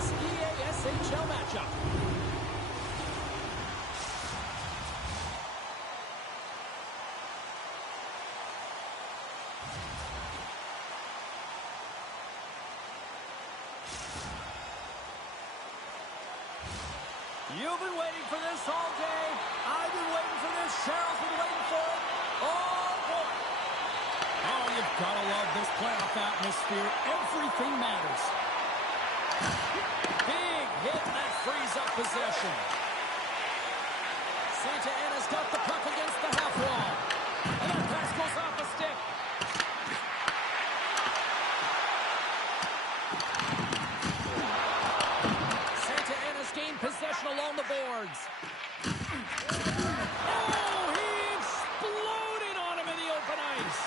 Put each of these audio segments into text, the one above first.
this EASHL matchup. You've been waiting for this all day. I've been waiting for this. Cheryl's been waiting for it. Oh, boy. Oh, you've got to love this playoff atmosphere. Everything matters. Big hit, and that frees up possession. Santa Ana's got the puck against the half wall. And that pass goes off a stick. Santa Ana's gained possession along the boards. Oh, he exploded on him in the open ice.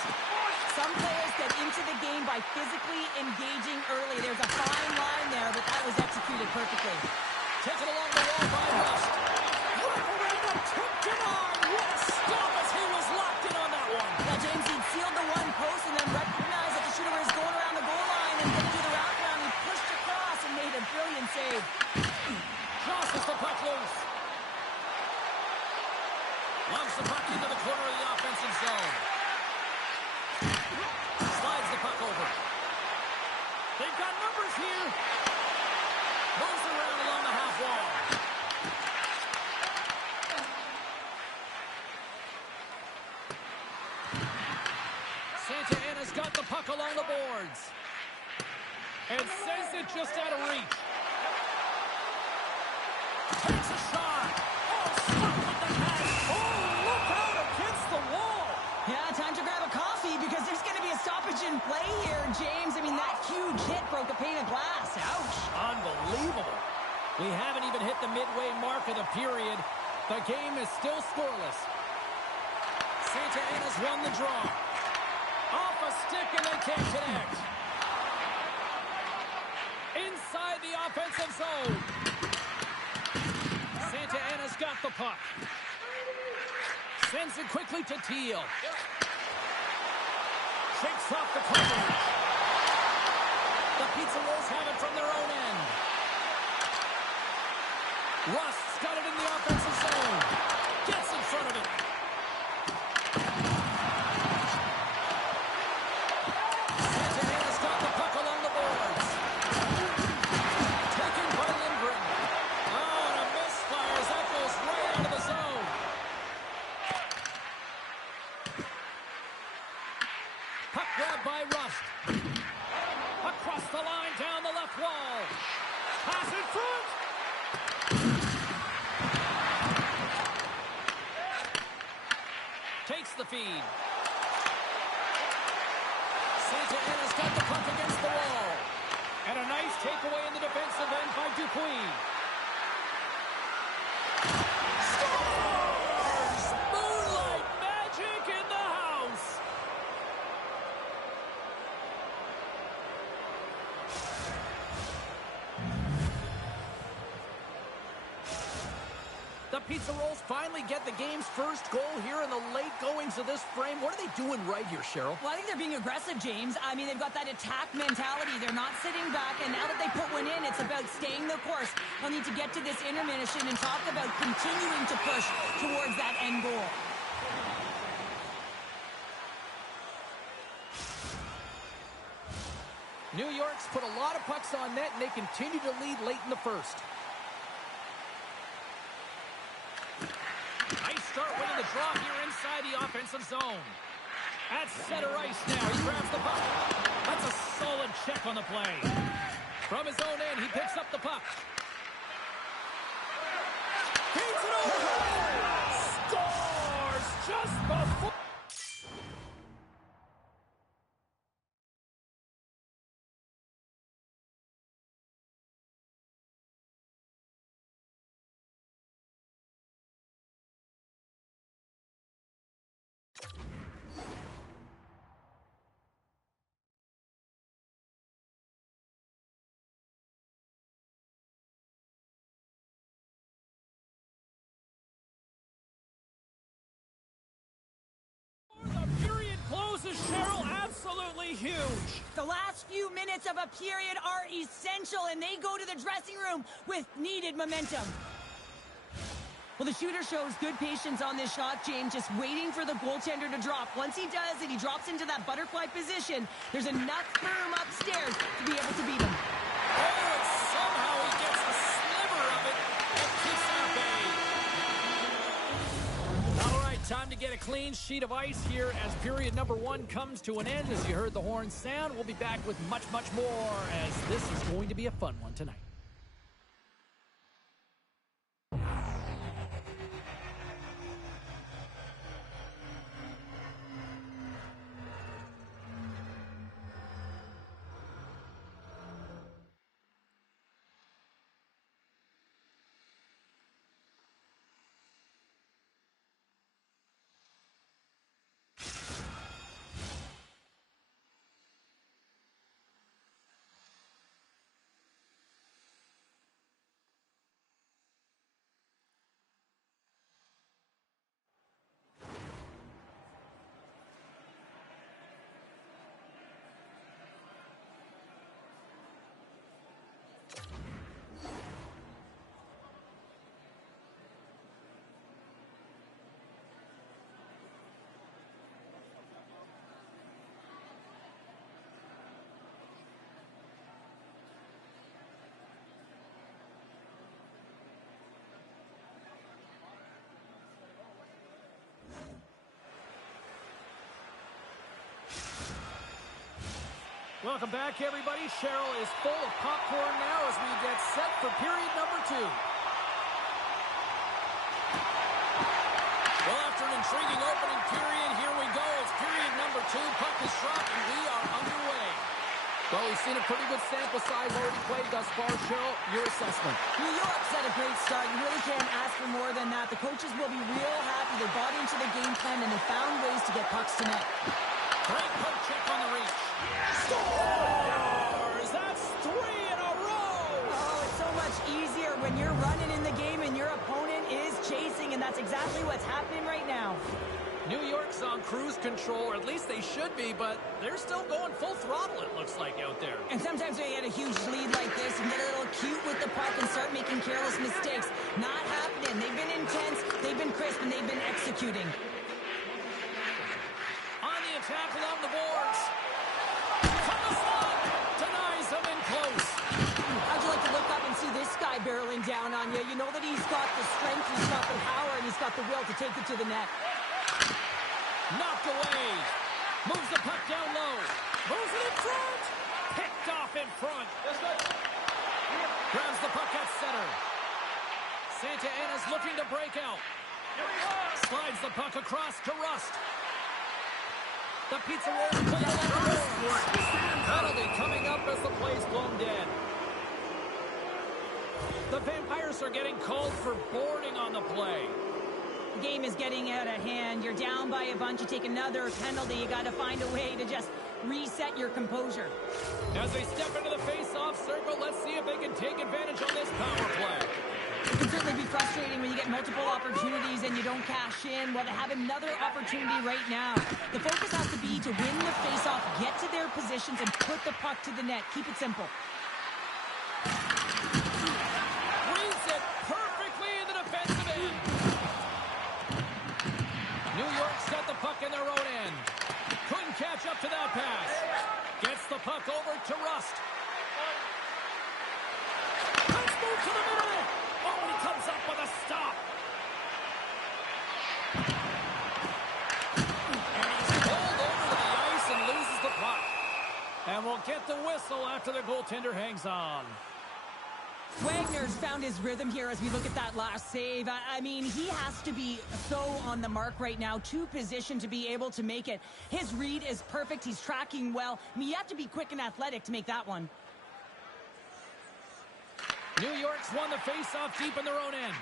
Some players get into the game by physically engaging early. There's a fine line there, but that was executed perfectly. Taken along the wall by Rust. Referenda took Denard. What a stop as he was locked in on that one. Yeah, James, he sealed the one post and then recognized that the shooter was going around the goal line and going to do the wraparound. He pushed across and made a brilliant save. Crosses the puck loose. Lumps the puck into the corner of the offensive zone. Slides the puck over. They've got numbers here. Moves around along the half wall. Santa Ana's got the puck along the boards. And sends it just out of reach. Takes a shot. Oh, stop with the pass. Oh, look out against the wall. Yeah, time to grab a coffee because there's going to be a stoppage in play here, James. I mean, that huge hit broke a pane of glass. Ouch. Unbelievable. We haven't even hit the midway mark of the period. The game is still scoreless. Santa Ana's won the draw. Off a stick and they can't connect. Inside the offensive zone. Santa Ana's got the puck. Sends it quickly to Teal. Shakes off the coverage. The Pizza Rolls have it from their own end. Rust's got it in the offensive zone. Gets in front of it. Santa Ana's got the puck along the boards. Taken by Lindgren. Oh, and a misfire as that goes right out of the zone. Puck grabbed by Rust. Across the line, down the left wall. Pass in front. Takes the feed. Santa Ana's got the puck against the wall. And a nice takeaway in the defensive end by Dupuis. Scores! Moonlight magic in the house. The Pizza Rolls finally get the game's first goal here in the late goings of this frame. What are they doing right here, Cheryl? Well, I think they're being aggressive, James. I mean, they've got that attack mentality. They're not sitting back, and now that they put one in, it's about staying the course. They'll need to get to this intermission and talk about continuing to push towards that end goal. New York's put a lot of pucks on net, and they continue to lead late in the first. Nice start winning the draw here inside the offensive zone. At center ice now. He grabs the puck. That's a solid check on the play. From his own end, he picks up the puck. Feeds it over. Scores just before. absolutely huge. The last few minutes of a period are essential, and they go to the dressing room with needed momentum. Well, the shooter shows good patience on this shot, James, just waiting for the goaltender to drop. Once he does and he drops into that butterfly position, there's enough room upstairs to be able to beat him. Oh, and somehow he gets a sliver of it and keeps it at bay. All right, time to get a clean sheet of ice here as period number 1 comes to an end. As you heard the horn sound, we'll be back with much, much more as this is going to be a fun one tonight. Welcome back, everybody. Cheryl is full of popcorn now as we get set for period number 2. Well, after an intriguing opening period, here we go. It's period number 2. Puck is dropped, and we are underway. Well, we've seen a pretty good sample size already played thus far. Cheryl, your assessment. New York's had a great start. You really can't ask for more than that. The coaches will be real happy. They bought into the game plan, and they found ways to get pucks to net. Great poke check on the reach. Scores! That's 3 in a row! Oh, it's so much easier when you're running in the game and your opponent is chasing, and that's exactly what's happening right now. New York's on cruise control, or at least they should be, but they're still going full throttle, it looks like, out there. And sometimes when you get a huge lead like this, you get a little cute with the puck and start making careless mistakes. Not happening. They've been intense, they've been crisp, and they've been executing. On the attack along the boards. From the slot. Denies him in close. How'd you like to look up and see this guy barreling down on you? You know that he's got the strength, he's got the power, and he's got the will to take it to the net. Knocked away. Moves the puck down low. Moves it in front. Picked off in front. Grabs the puck at center. Santa Ana's looking to break out. Slides the puck across to Rust. The Pizza Rolls play along the boards. Penalty coming up as the play's blown dead. The Vampires are getting called for boarding on the play. The game is getting out of hand. You're down by a bunch. You take another penalty. You got to find a way to just reset your composure. As they step into the face-off circle, let's see if they can take advantage on this power play. It can certainly be frustrating when you get multiple opportunities and you don't cash in. Well, they have another opportunity right now. The focus has to be to win the face-off, get to their positions, and put the puck to the net. Keep it simple. Reads it perfectly in the defensive end. New York set the puck in their own end. Couldn't catch up to that pass. Gets the puck over to Rust. Let's move to the middle. Oh, he comes up with a stop. And he's pulled over to the ice and loses the puck. And we'll get the whistle after the goaltender hangs on. Wagner's found his rhythm here as we look at that last save. I mean, he has to be so on the mark right now, too positioned to be able to make it. His read is perfect. He's tracking well. I mean, you have to be quick and athletic to make that one. New York's won the face-off deep in their own end.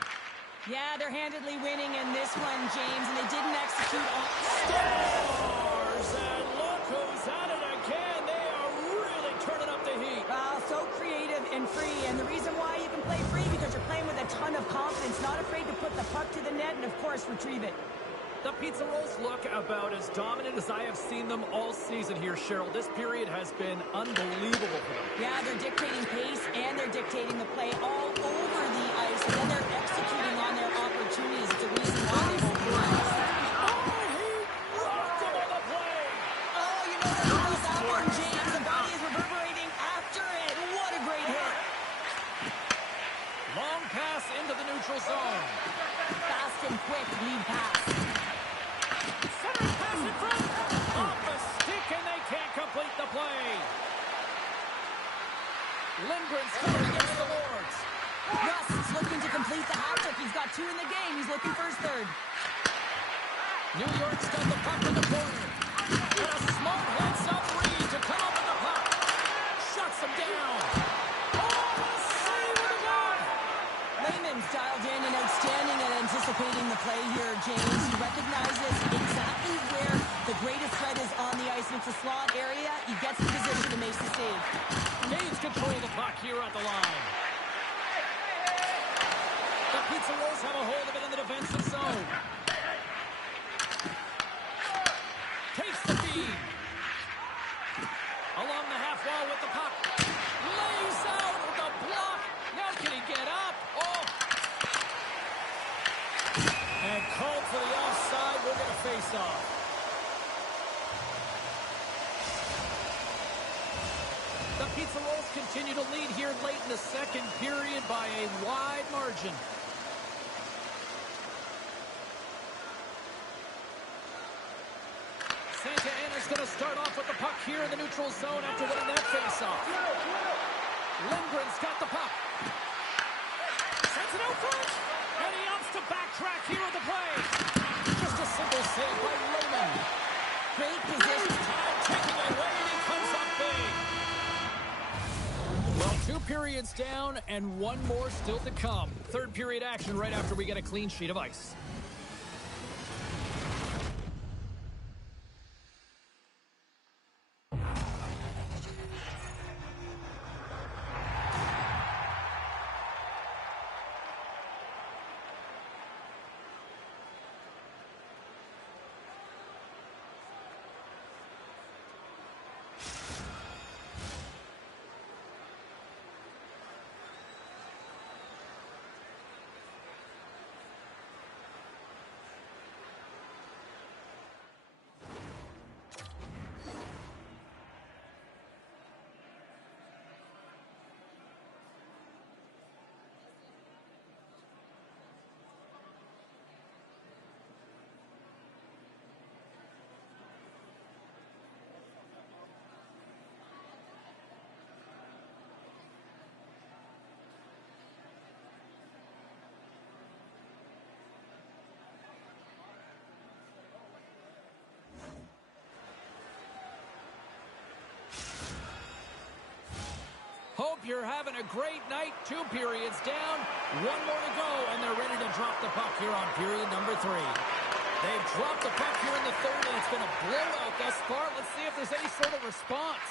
Yeah, they're handedly winning in this one, James, and they didn't execute on... Stars! And look who's at it again. They are really turning up the heat. So creative and free, and the reason why you can play free because you're playing with a ton of confidence, not afraid to put the puck to the net and, of course, retrieve it. The Pizza Rolls look about as dominant as I have seen them all season here, Cheryl. This period has been unbelievable for them. Yeah, they're dictating pace and they're dictating the play all over the ice, and then they're executing on their opportunities. It's a reason why they hold the ice. Oh, he rocked him on the play! Oh, you know that about that one, James. The body is reverberating after it. What a great hit. Long pass into the neutral zone. Fast and quick lead pass. Centering pass in front. Off a stick, and they can't complete the play. Lindgren's coming against the Lords. Russ is looking to complete the hat trick. He's got 2 in the game. He's looking for his 3rd. New York's got the puck in the corner. And a smart heads-up read to come up with the puck. Shuts him down. Oh, a save with a glove. Lehman's dialed in and outstanding at anticipating the play here, James. He recognizes exactly where the greatest threat is on the ice. It's a slot area. He gets the position and makes the save. Gains control of the puck here at the line. The Pizza Rolls have a hold of it in the defensive zone. Takes the feed. Along the half wall with the puck. Lays out with the block. Now can he get up? Oh. And called for the offside. We're going to face off. The Pizza Rolls continue to lead here late in the second period by a wide margin. Santa Ana's going to start off with the puck here in the neutral zone after winning that faceoff. Lindgren's got the puck. Sends it out front. And he opts to backtrack here at the play. Just a simple save by Lehman. Great position. Taking it away, and he comes up big. Well, 2 periods down and 1 more still to come. Third period action right after we get a clean sheet of ice. Hope you're having a great night. 2 periods down, 1 more to go, and they're ready to drop the puck here on period number 3. They've dropped the puck here in the third, and it's been a blowout thus far. Let's see if there's any sort of response.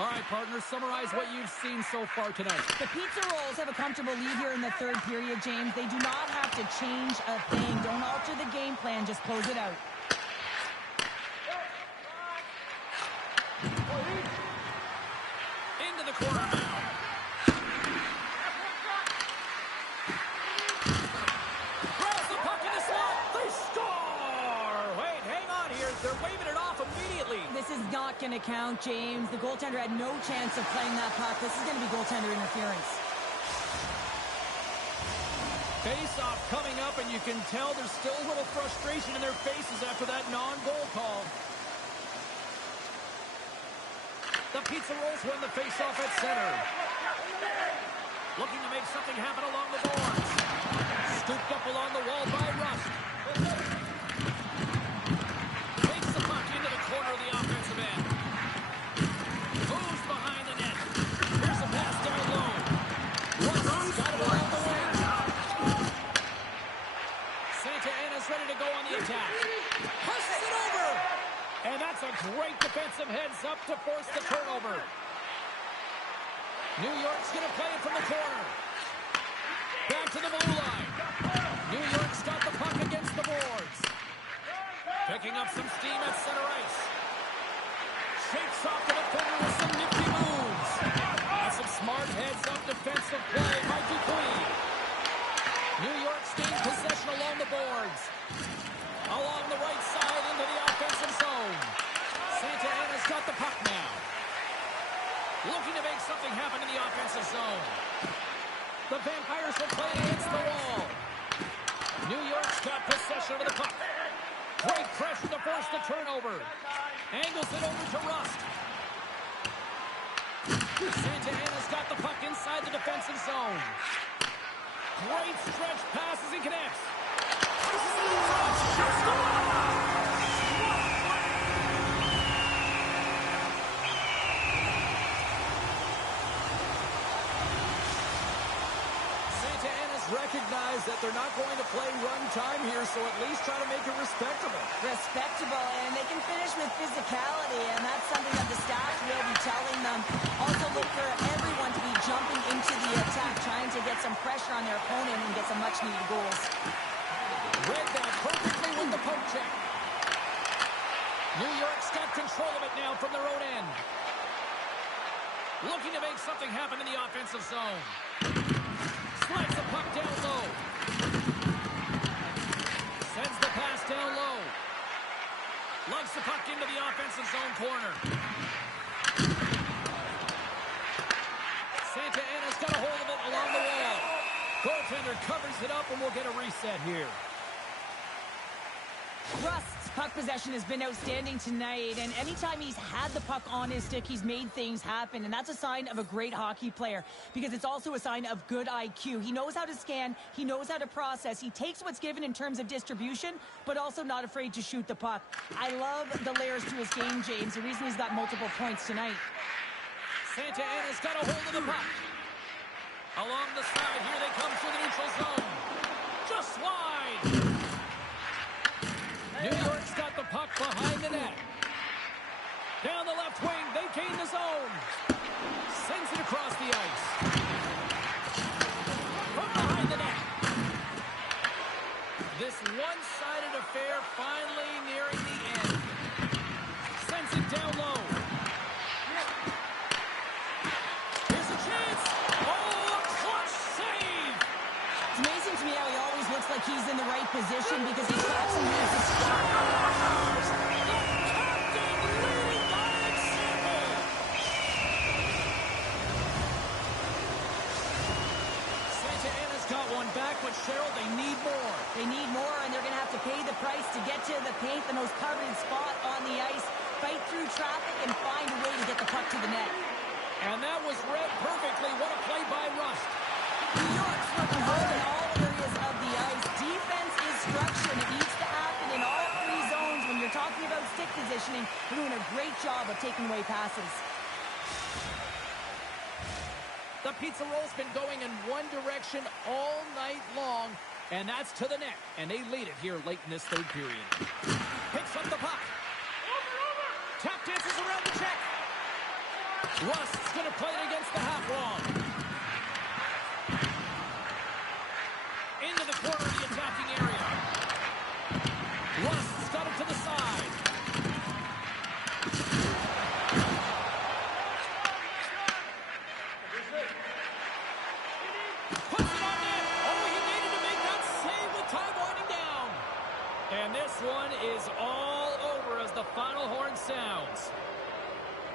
All right, partners, summarize what you've seen so far tonight. The Pizza Rolls have a comfortable lead here in the third period, James. They do not have to change a thing. Don't alter the game plan. Just close it out. Into the corner now. Grabs the puck in the slot. They score! Wait, hang on here. They're waving it off immediately. This is not going to count, James. The goaltender had no chance of playing that puck. This is going to be goaltender interference. Face-off coming up, and you can tell there's still a little frustration in their faces after that non-goal call. The Pizza Rolls win the face-off at center. Looking to make something happen along the boards. Scooped up along the wall by Rust. Takes the puck into the corner of the offensive end. Moves behind the net. Here's a pass down low. Rust got it along the wing. Santa Ana's ready to go on the attack. Pushes it over. And that's a great defensive heads-up to force the turnover. New York's going to play it from the corner. Back to the blue line. New York's got the puck against the boards. Picking up some steam at center ice. Shakes off the defender with some nifty moves. And some smart heads-up defensive play by Dupuis. New York stays possession along the boards. Along the right side into the offensive zone. Santa Ana's got the puck now. Looking to make something happen in the offensive zone. The Vampires will play it against the wall. New York's got possession of the puck. Great pressure to force the turnover. Angles it over to Rust. Santa Ana's got the puck inside the defensive zone. Great stretch passes and connects. Recognize that they're not going to play run time here, so at least try to make it respectable. Respectable, and they can finish with physicality, and that's something that the staff will be telling them. Also look for everyone to be jumping into the attack, trying to get some pressure on their opponent and get some much-needed goals. Read that perfectly with the poke check. New York's got control of it now from their own end. Looking to make something happen in the offensive zone. Slides the puck down low. Sends the pass down low. Lugs the puck into the offensive zone corner. Santa Ana's got a hold of it along the wall. Goaltender covers it up and we'll get a reset here. Rust's puck possession has been outstanding tonight, and anytime he's had the puck on his stick, he's made things happen, and that's a sign of a great hockey player, because it's also a sign of good IQ. He knows how to scan, he knows how to process, he takes what's given in terms of distribution, but also not afraid to shoot the puck. I love the layers to his game, James, the reason he's got multiple points tonight. Santa Ana's got a hold of the puck. Along the side, here they come through the neutral zone. Just wide. New York's got the puck behind the net. Down the left wing, they gain the zone. Sends it across the ice. From behind the net. This one-sided affair finally nearing the end. Sends it down low. Here's a chance. Oh, a clutch save. It's amazing to me how he always looks like he's in the right position because he's got some hands. But Cheryl, they need more. They need more, and they're going to have to pay the price to get to the paint, the most coveted spot on the ice, fight through traffic, and find a way to get the puck to the net. And that was read perfectly. What a play by Rust. New York's looking hard in all areas of the ice. Defense is structure, and it needs to happen in all three zones. When you're talking about stick positioning, they're doing a great job of taking away passes. The pizza roll's been going in one direction all night long, and that's to the net. And they lead it here late in this third period. Picks up the puck. Tap dances around the check. Rust's going to play it against the half wall. Into the corner of the attacking area. Rust's got it to the side. And this one is all over as the final horn sounds.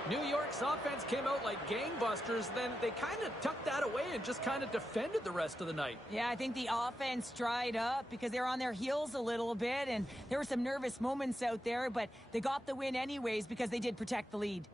New York's offense came out like gangbusters, then they kind of tucked that away and just kind of defended the rest of the night. Yeah, I think the offense dried up because they were on their heels a little bit, and there were some nervous moments out there, but they got the win anyways because they did protect the lead.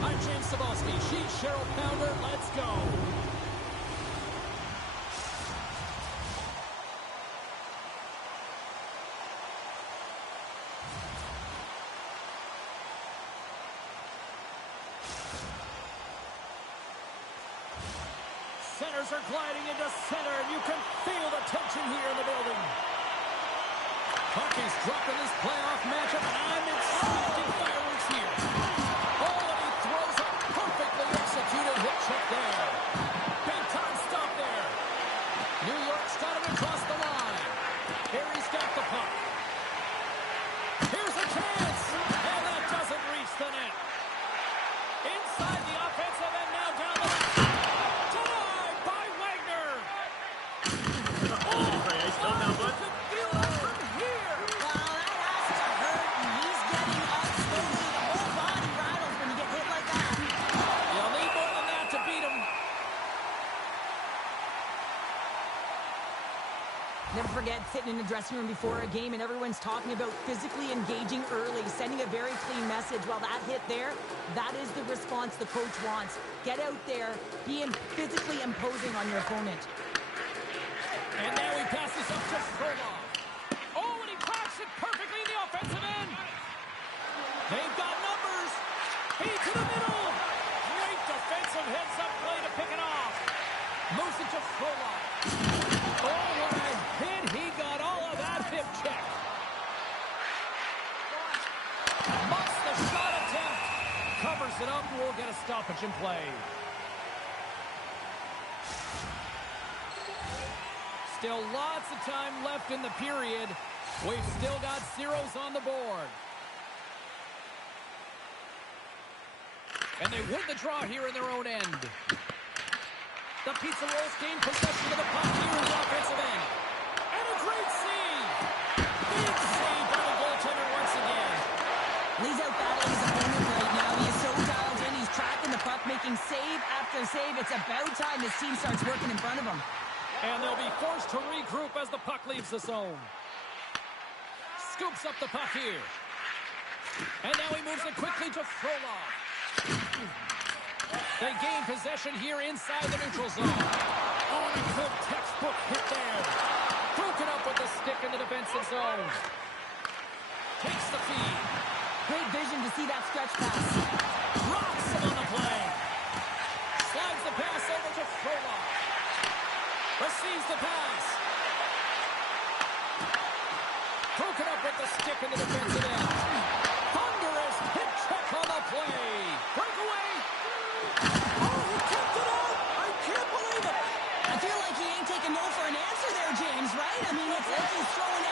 I'm James Cebulski. She's Cheryl Pounder. Let's go. Centers are gliding into center, and you can feel the tension here in the building. Puck is dropped in this playoff matchup, and I'm expecting fireworks here. Oh, and he throws a perfectly executed hit check there. Big time stop there. New York's got him across the line. Harry's got the puck. Here's a chance, and that doesn't reach the net. Inside the offensive end, now down the left. Denied by Wagner. Oh, I still now, bud. feel it from here. Well, that has to hurt, and he's getting up slowly. The whole body rattles when you get hit like that. You'll need more than that to beat him. Never forget sitting in the dressing room before a game and everyone's talking about physically engaging early, sending a very clean message. Well, that hit there, that is the response the coach wants. Get out there, be physically imposing on your opponent. And now he passes up to Furlong. Oh, and he cracks it perfectly in the offensive end. They've got numbers. Feed to the middle. Great defensive heads-up play to pick it off. Moves it to Furlong. Oh, what a hit. He got all of that hip check. Muffs the shot attempt. Covers it up, and we'll get a stoppage in play. Still lots of time left in the period. We've still got zeros on the board. And they win the draw here in their own end. The Pizza Rolls gain possession of the puck here in the offensive end. And a great save. Big save by the goaltender once again. He's out battling his opponent right now. He is so dialed in. He's tracking the puck, making save after save. It's about time his team starts working in front of him. And they'll be forced to regroup as the puck leaves the zone. Scoops up the puck here. And now he moves it quickly to Furlong. They gain possession here inside the neutral zone. Oh, and a good textbook hit there. Broken up with the stick in the defensive zone. Takes the feed. Great vision to see that stretch pass. Rocks him on the play. Slides the pass over to Furlong. Receives the pass. Broken up with the stick in the defensive end. Thunderous hit check on the play. Breakaway. Oh, he kept it out. I can't believe it. I feel like he ain't taking no for an answer there, James, right? I mean, it's like he's throwing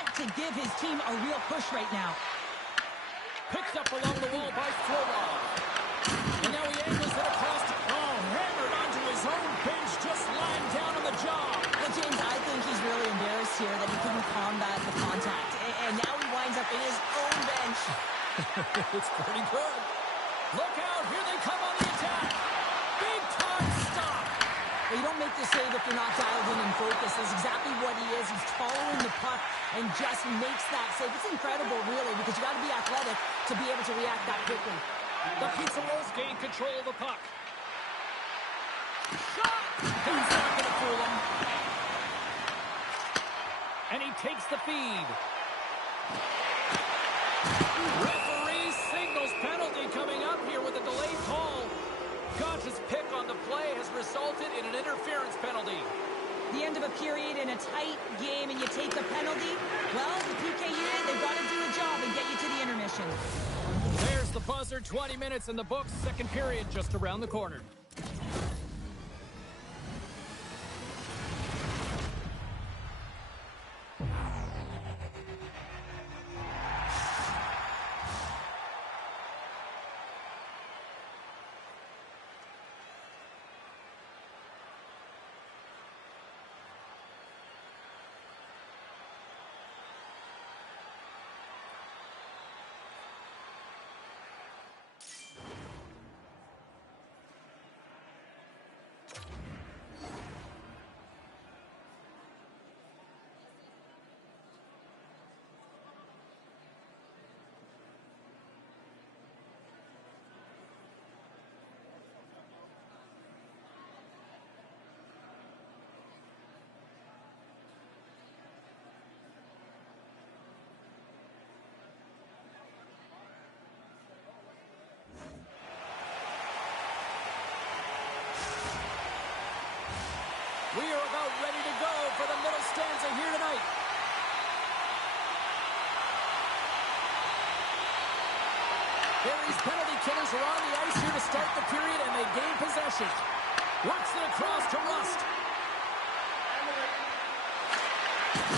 got to give his team a real push right now. Picked up along the wall by Thorwald. And now he angles it across. Oh, hammered onto his own bench, just lying down on the jaw. Well, James, I think he's really embarrassed here that he couldn't combat the contact. And now he winds up in his own bench. It's pretty good. Look out, here they come on the attack. Big time stop. Well, you don't make the save if you're not dialed in and focused. That's exactly what he is. He's following the puck and just makes that save. It's incredible, really, because you got to be athletic to be able to react that quickly. The Pizza Rolls gain control of the puck. Shot! He's not going to fool him. And he takes the feed. Referee signals penalty coming up here with a delayed call. Gotch's pick on the play has resulted in an interference penalty. The end of a period in a tight game and you take a penalty, well, the PK unit, they've got to do a job and get you to the intermission. There's the buzzer, 20 minutes in the books, second period just around the corner. We are about ready to go for the middle stanza here tonight. Barry's penalty killers are on the ice here to start the period, and they gain possession. Works it across to Rust.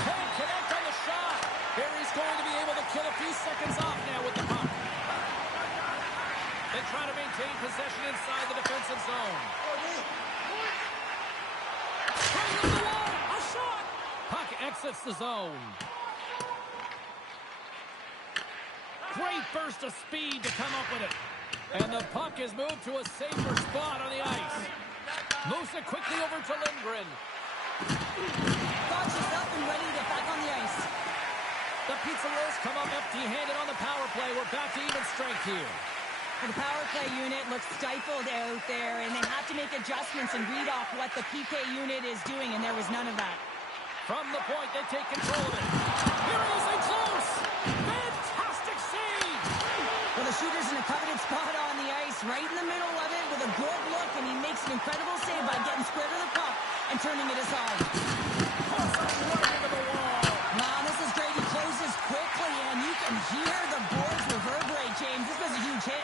Can't connect on the shot. Barry's going to be able to kill a few seconds off now with the puck. They try to maintain possession inside the defensive zone. Right on the wall, a shot! Puck exits the zone. Great burst of speed to come up with it. And the puck is moved to a safer spot on the ice. Moves it quickly over to Lindgren. Gotch is up and ready to get back on the ice. The Pizza Rolls come up empty-handed on the power play. We're back to even strength here. The power play unit looks stifled out there, and they have to make adjustments and read off what the PK unit is doing, and there was none of that. From the point, they take control of it. Here it is, in close! Fantastic save! Well, the shooter's in a coveted spot on the ice, right in the middle of it, with a good look, and he makes an incredible save by getting square to the puck and turning it aside. Right into the wall. Wow, this is great. He closes quickly, and you can hear the boards reverberate, James. This was a huge hit.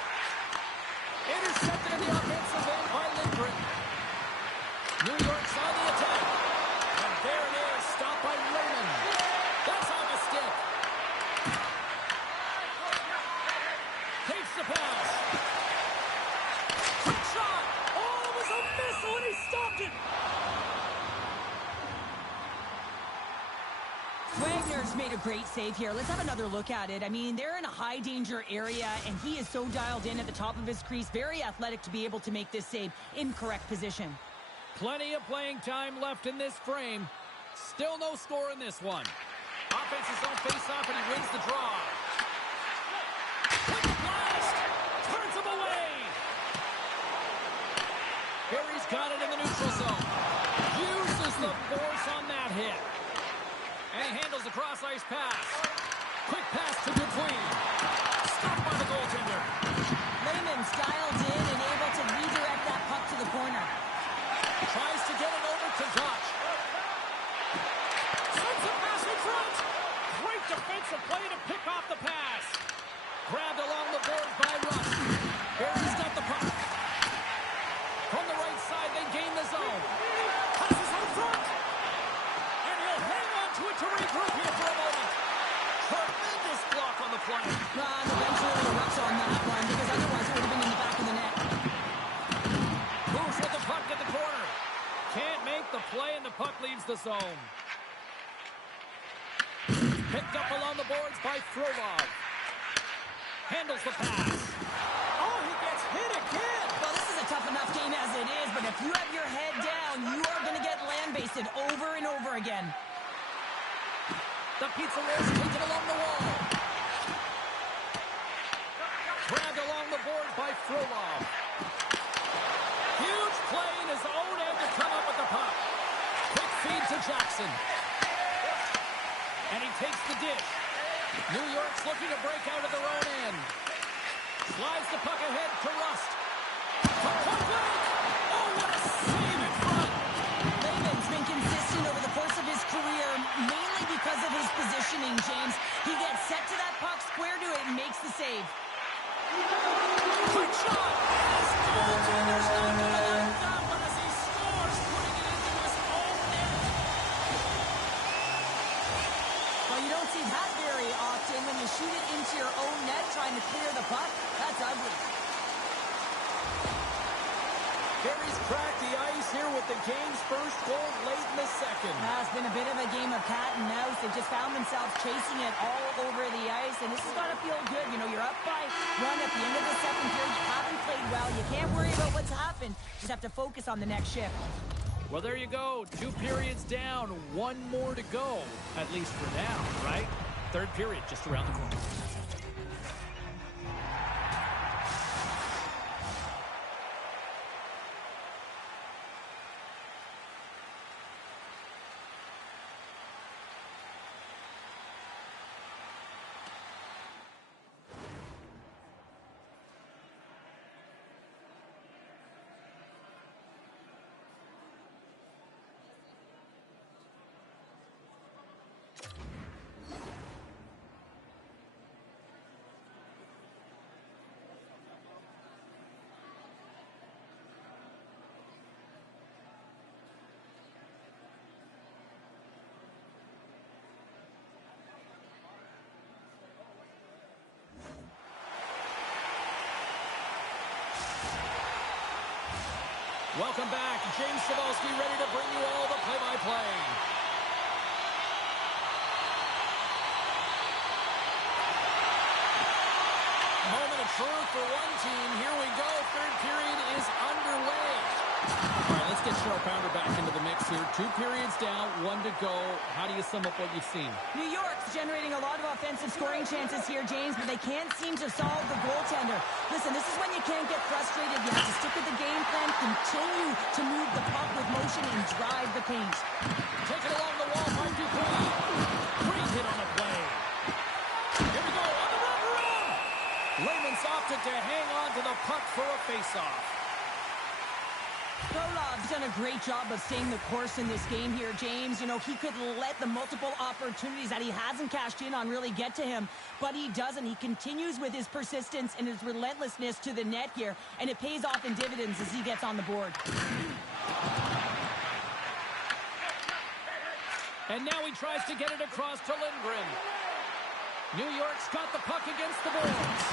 Intercepted in the offensive end by Lindgren. New York's on the attack. And there it is, stopped by Raymond. That's on the stick. Takes the pass. Quick shot. Oh, it was a missile, and he stopped it. Wagner's made a great save here. Let's have another look at it. I mean, they're in a high-danger area, and he is so dialed in at the top of his crease. Very athletic to be able to make this save in correct position. Plenty of playing time left in this frame. Still no score in this one. Offense's own face-off, and he wins the draw. Quick blast! Turns him away! Barry's got it in the neutral zone. Uses the force on that hit. And he handles the cross-ice pass. Quick pass to Dupuis. Stopped by the goaltender. Raymond's dialed in and able to redirect that puck to the corner. Tries to get it over to Gotch. Sends a pass in front. Great defensive play to pick off the pass. Grabbed along the board by Rust. Barry's got the puck. From the right side, they gain the zone. Passes out front. And he'll hang on to it to regroup here for a moment. zone. Picked up along the boards by Frolov. Handles the pass. Oh, he gets hit again. Well, this is a tough enough game as it is, but if you have your head down, you are going to get land-basted over and over again. The pizza rolls taken along the wall. Grabbed along the boards by Frolov. Huge play in his own end to come up with the puck. Quick feed to Jackson. And he takes the dish. New York's looking to break out of their own end. Slides the puck ahead to Rust. Oh, what a save in front. Lehman's been consistent over the course of his career, mainly because of his positioning, James. He gets set to that puck, square to it, and makes the save. Quick shot. Goaltender's not going to let down, but as he scores, putting it into his own net. Well, you don't see that very often when you shoot it into your own net trying to clear the puck. That's ugly. Carey's cracked the ice here with the game's first goal late in the second. It's been a bit of a game of cat and mouse. They just found themselves chasing it all over the ice, and this has got to feel good. You know, you're up by one at the end of the second period. You haven't played well. You can't worry about what's happened. Just have to focus on the next shift. Well, there you go. 2 periods down, 1 more to go, at least for now, right? Third period just around the corner. Welcome back. James Cybulski ready to bring you all the play-by-play. Moment of truth for one team. Here we go. Third period is underway. All right, let's get Cheryl Pounder back into the mix here. 2 periods down, 1 to go. How do you sum up what you've seen? New York's generating a lot of offensive scoring chances here, James, but they can't seem to solve the goaltender. Listen, this is when you can't get frustrated. You have to stick with the game plan, continue to move the puck with motion, and drive the paint. Take it along the wall by Dupuis. Great hit on the play. Here we go, on the run! Lehman's opted to hang on to the puck for a face-off. Frolov's done a great job of staying the course in this game here, James. You know, he could let the multiple opportunities that he hasn't cashed in on really get to him, but he doesn't. He continues with his persistence and his relentlessness to the net here, and it pays off in dividends as he gets on the board. And now he tries to get it across to Lindgren. New York's got the puck against the boards.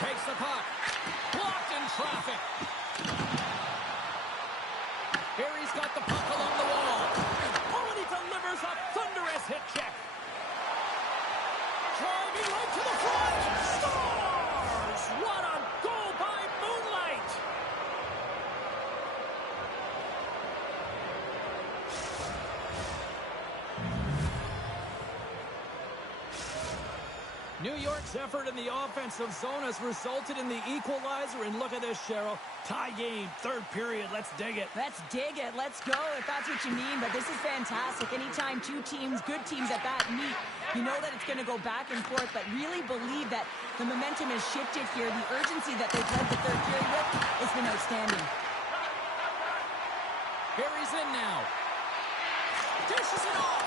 Takes the puck. Blocked in traffic. Barry's got the puck along the wall. Oh, and he delivers a thunderous hit check. Driving right to the front. Scores! What a goal by Moonlight! New York's effort in the offensive zone has resulted in the equalizer. And look at this, Cheryl. Tie game, third period. Let's dig it. Let's dig it. Let's go, if that's what you mean. But this is fantastic. Anytime 2 teams, good teams at that, meet, you know that it's going to go back and forth. But really believe that the momentum has shifted here. The urgency that they've led the third period with has been outstanding. Barry's in now. Dishes it off.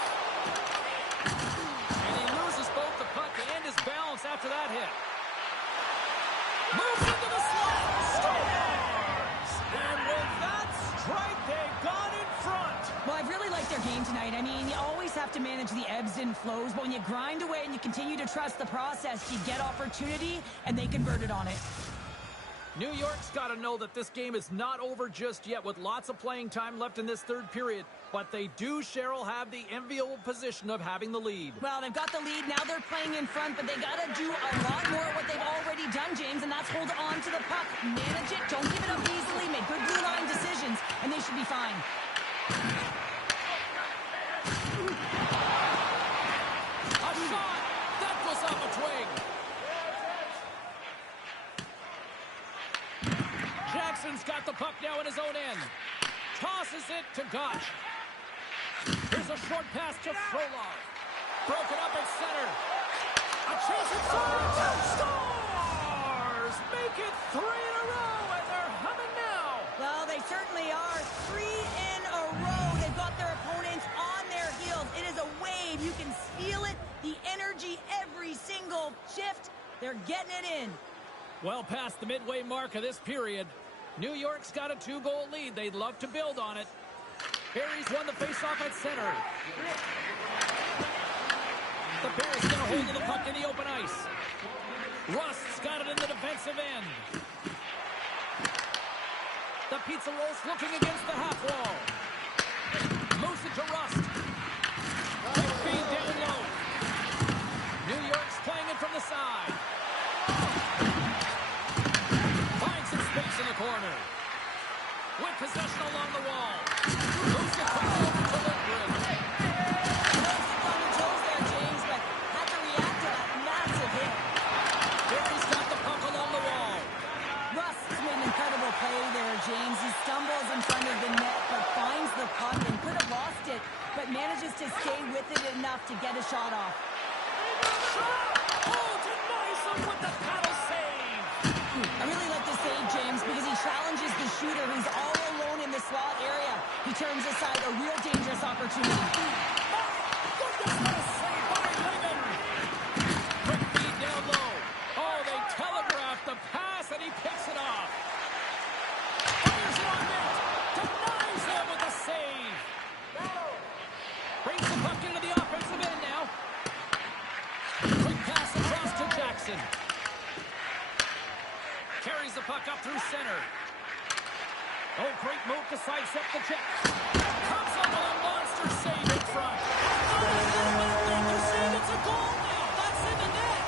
And he loses both the puck and his balance after that hit. Moves into the slot. Scores! And with that strike, they got in front. Well, I've really liked their game tonight. I mean, you always have to manage the ebbs and flows, but when you grind away and you continue to trust the process, you get opportunity, and they converted on it. New York's got to know that this game is not over just yet with lots of playing time left in this third period. But they do, Cheryl, have the enviable position of having the lead. Well, they've got the lead. Now they're playing in front, but they got to do a lot more of what they've already done, James, and that's hold on to the puck. Manage it. Don't give it up easily. Make good blue line decisions, and they should be fine. A shot! That goes off a twig. Jackson's got the puck now in his own end. Tosses it to Gotch. Here's a short pass to Frolov. Broken up at center. A chance at two stars! Make it 3 in a row, and they're humming now. Well, they certainly are. 3 in a row. They've got their opponents on their heels. It is a wave. You can feel it. The energy every single shift. They're getting it in. Well past the midway mark of this period. New York's got a 2-goal lead. They'd love to build on it. Barry's won the faceoff at center. The Bears get a hold of the puck in the open ice. Rust's got it in the defensive end. The pizza roll's looking against the half wall. Moves it to Rust. Quick feed down low. New York's playing it from the side. Finds some space in the corner. With possession along the wall. Moves the puck over to Lindgren. On the toes there, James, but had to react to that massive hit. Barry's got the puck along the wall. Russ has made an incredible play there, James. He stumbles in front of the net, but finds the puck and could have lost it, but manages to stay with it enough to get a shot off. Oh, denies him with the paddle save. I really like the save, James, because he challenges the shooter who's all alone in the slot area. He turns aside a real dangerous opportunity. Goodness, what a save by Lehman. Quick feed down low. Oh, they telegraphed the pass, and he picks it off. Fires it on net. Denies him with the save. Brings the puck into the offensive end now. Quick pass across to Jackson. Carries the puck up through center. Oh, great move to sidestep the check. Comes up with a monster save in front. You see, it's a goal now. That's in the net.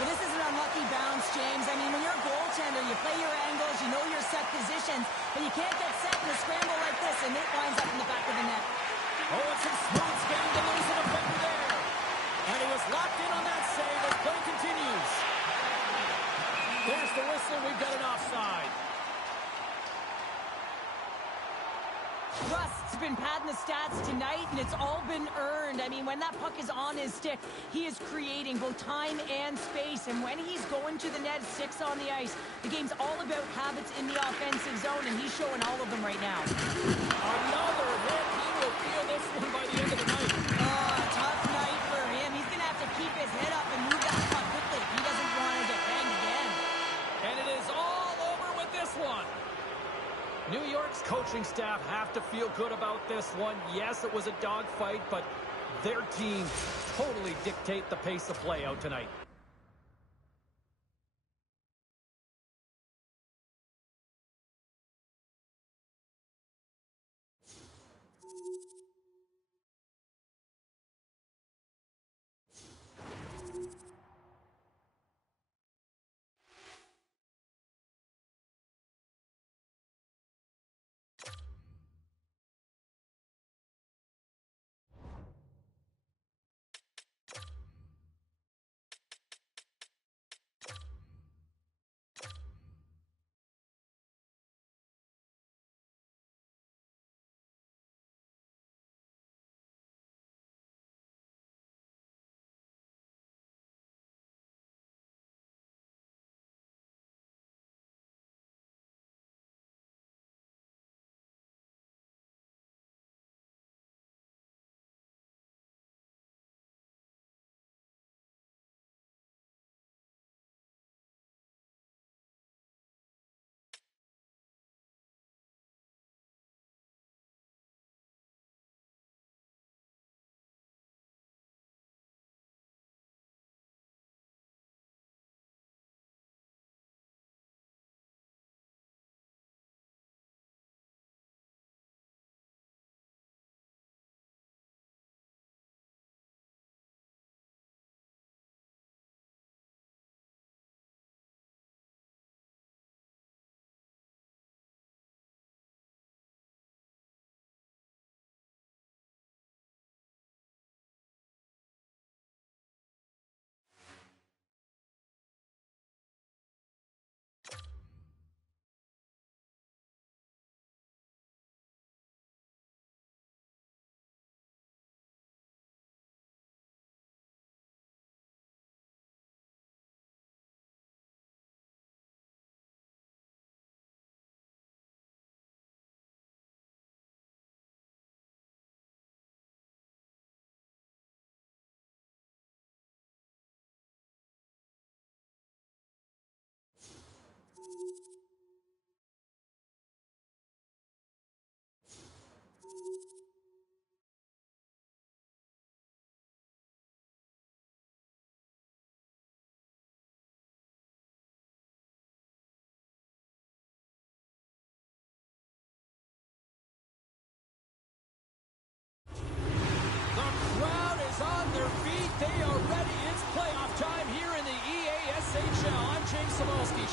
Well, this is an unlucky bounce, James. I mean, when you're a goaltender, you play your angles, you know your set positions, but you can't get set in a scramble like this, and it winds up in the back of the net. Oh, it's a smooth skating to lose a defender there. And he was locked in on that save as play continues. There's the whistle. We've got an offside. Rust's been padding the stats tonight, and it's all been earned. I mean, when that puck is on his stick, he is creating both time and space. And when he's going to the net, 6 on the ice, the game's all about habits in the offensive zone, and he's showing all of them right now. Another hit. He will feel this one by the end of the night. Tough night for him. He's going to have to keep his head up and move that puck quickly. He doesn't want to get banged again. And it is all over with this one. New York's coaching staff have to feel good about this one. Yes, it was a dogfight, but their team totally dictate the pace of play out tonight.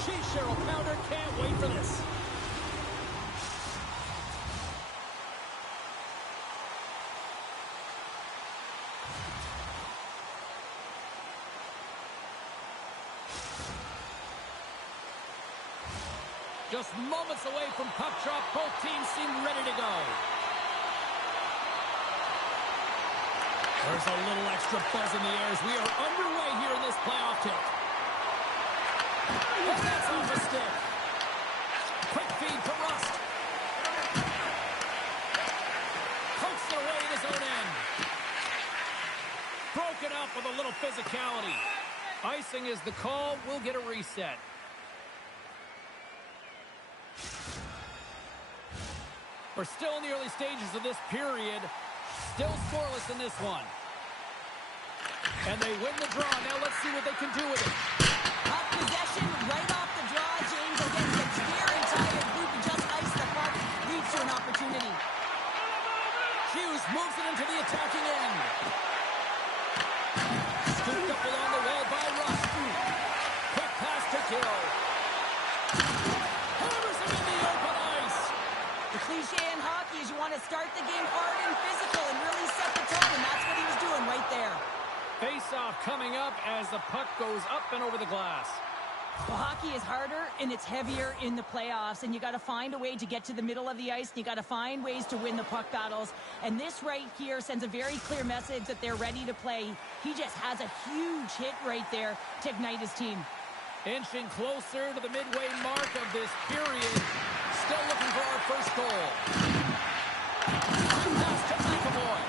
Gee, Cheryl Pounder, can't wait for this. Just moments away from puck drop. Both teams seem ready to go. There's a little extra buzz in the air as we are underway here in this playoff tilt. And that's off the stick. Quick feed to Rust. Pokes it away in his own end. Broken up with a little physicality. Icing is the call. We'll get a reset. We're still in the early stages of this period. Still scoreless in this one. And they win the draw. Now let's see what they can do with it. Puck possession right off the draw. James again gets very tired. Who can just ice the puck. Leads to an opportunity. Hughes moves it into the attacking end. Scooped up along the wall by Russ. Quick pass to Gill. Hammers him in the open ice. The cliche in hockey is you want to start the game hard and physical and really set the tone, and that's what he was doing right there. Face-off coming up as the puck goes up and over the glass. Well, hockey is harder and it's heavier in the playoffs, and you got to find a way to get to the middle of the ice, and you got to find ways to win the puck battles. And this right here sends a very clear message that they're ready to play. He just has a huge hit right there to ignite his team. Inching closer to the midway mark of this period. Still looking for our first goal. Pass to McAvoy.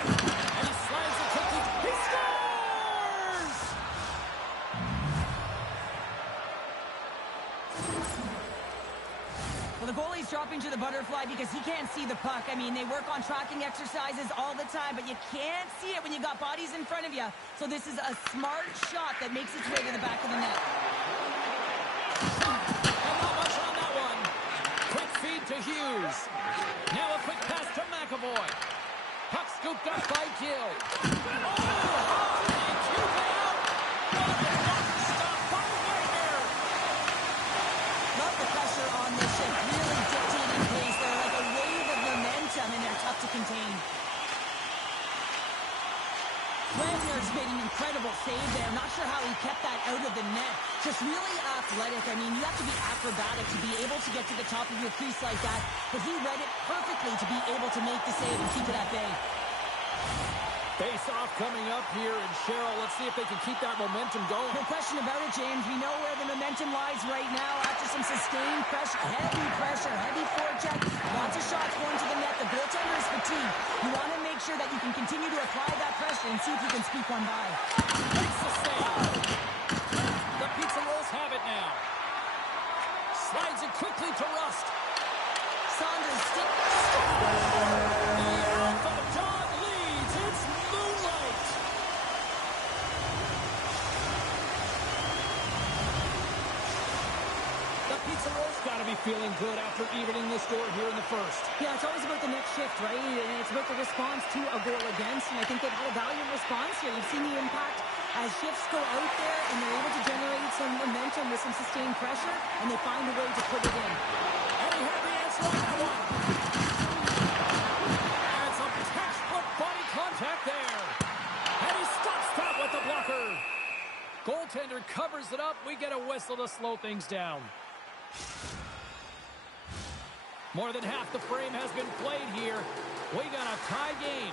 And he slides it quickly. He scores! Well, the goalie's dropping to the butterfly because he can't see the puck. I mean, they work on tracking exercises all the time, but you can't see it when you got bodies in front of you. So this is a smart shot that makes its way to the back of the net. To Hughes. Now a quick pass to McAvoy. Puck scooped up by Gill. Oh, and Hughes out. What a lucky stop by Wagner. Love the pressure on this shift. Really dictating pace. They're like a wave of momentum, and they're tough to contain. Wagner's made an incredible save there. Not sure how he kept that out of the net. Just really athletic. I mean, you have to be acrobatic to be able to get to the top of your crease like that. But he read it perfectly to be able to make the save and keep it at bay. Face-off coming up here, and Cheryl, let's see if they can keep that momentum going. No question about it, James. We know where the momentum lies right now after some sustained pressure, heavy forecheck, lots of shots going to the net. The goaltender is fatigued. You want to make sure that you can continue to apply that pressure and see if you can squeak one by. Makes the save. The Pizza Rolls have it now. Slides it quickly to Rust. Saunders stick. The Alpha Dog leads. It's Moonlight. The Pizza Rolls got to be feeling good after evening the score here in the first. Yeah, it's always about the next shift, right? And it's about the response to a goal against. And I think they've had a valiant response here. You've seen the impact as shifts go out there and they're able to generate some momentum with some sustained pressure, and they find a way to put it in. And he had the answer on that one. And some textbook body contact there. And he stops that with the blocker. Goaltender covers it up. We get a whistle to slow things down. More than half the frame has been played here. We got a tie game.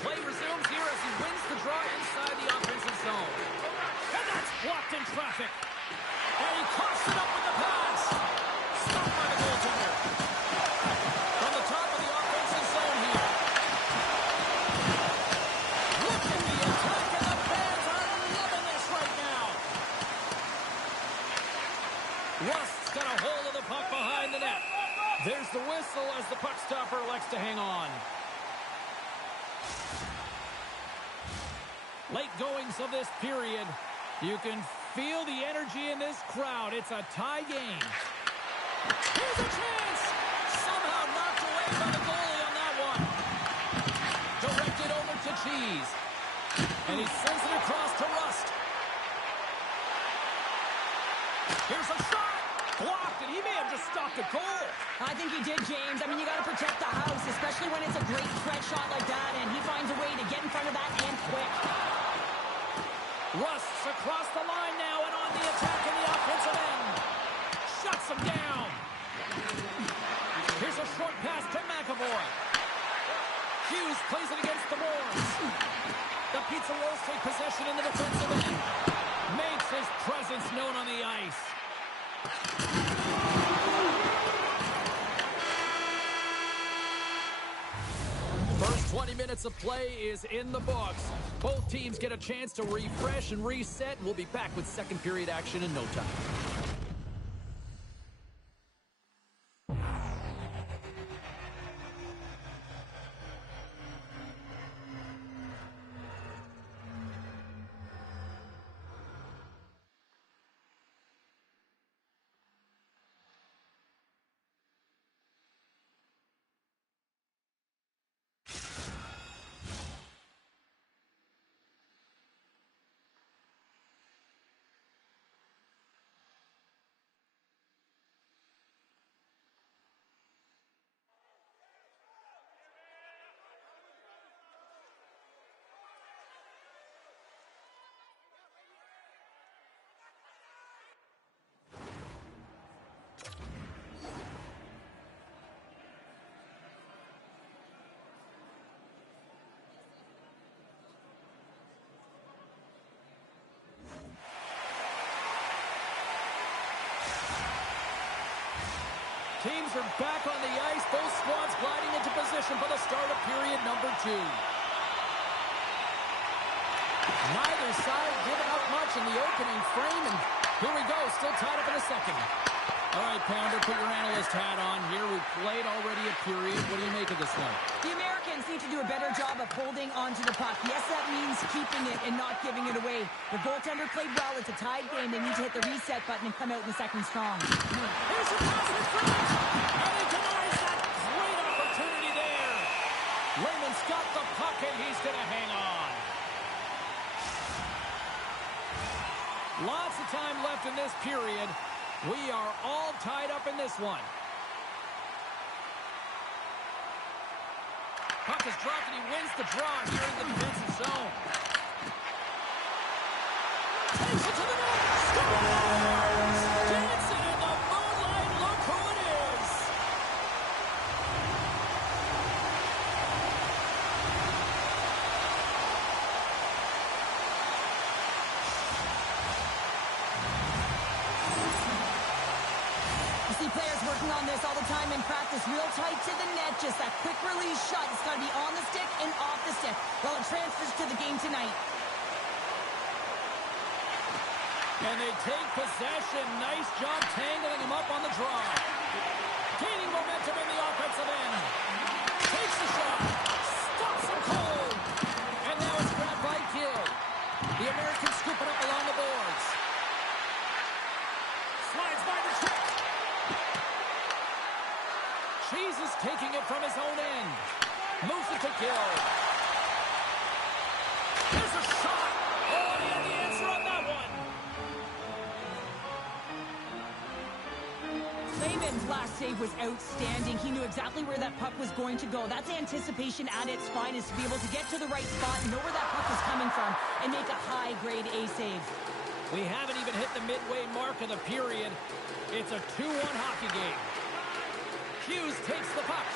Play resumes here as he wins the draw inside the offensive zone. And that's blocked in traffic. And he coughs it up with the pass. Stopped by the goaltender. From the top of the offensive zone here. Look at the attack, and the fans are loving this right now. Rust's got a hold of the puck behind the net. There's the whistle as the puck stopper elects to hang on. Late goings of this period. You can feel the energy in this crowd. It's a tie game. Here's a chance. Somehow knocked away by the goalie on that one. Directed over to Cheese. And he sends it across to Rust. Here's a shot. Blocked, and he may have just stopped a goal. I think he did, James. I mean, you got to protect the house, especially when it's a great threat shot like that, and he finds a way to get in front of that and quick. Rust's across the line now and on the attack in the offensive end. Shuts him down. Here's a short pass to McAvoy. Hughes plays it against the boards. The Pizza Rolls take possession in the defensive end. Makes his presence known on the ice. First 20 minutes of play is in the books. Both teams get a chance to refresh and reset. We'll be back with second period action in no time. Teams are back on the ice. Both squads gliding into position for the start of period number 2. Neither side giving up much in the opening frame, and here we go, still tied up in the second. All right, Pounder, put your analyst hat on here. We've played already a period. What do you make of this one? The Americans need to do a better job of holding onto the puck. Yes, that means keeping it and not giving it away. The goaltender played well. It's a tied game. They need to hit the reset button and come out in the second strong. Here's a pass in front. And he denies that. Great opportunity there. Raymond's got the puck, and he's going to hang on. Lots of time left in this period. We are all tied up in this one. Puck is dropped, and he wins the draw here in the defensive zone. Takes it to the net. Scores! Dancing in the moonlight. Look who it is. You see players working on this all the time in practice. Real tight to the net. Just that quick release shot. It's got to be on the stick and off the stick. Well, it transfers to the game tonight. And they take possession. Nice job tangling him up on the draw. Gaining momentum in the offensive end. Takes the shot. Stops him cold. And now it's grabbed by Gill. The Americans scooping up along the boards. Slides by the trick. Cheese is taking it from his own end. Moves it to Gill. There's a shot. Oh, he had the answer on that one. Clayman's last save was outstanding. He knew exactly where that puck was going to go. That's anticipation at its finest, to be able to get to the right spot, know where that puck is coming from, and make a high-grade A save. We haven't even hit the midway mark of the period. It's a 2-1 hockey game. Hughes takes the puck.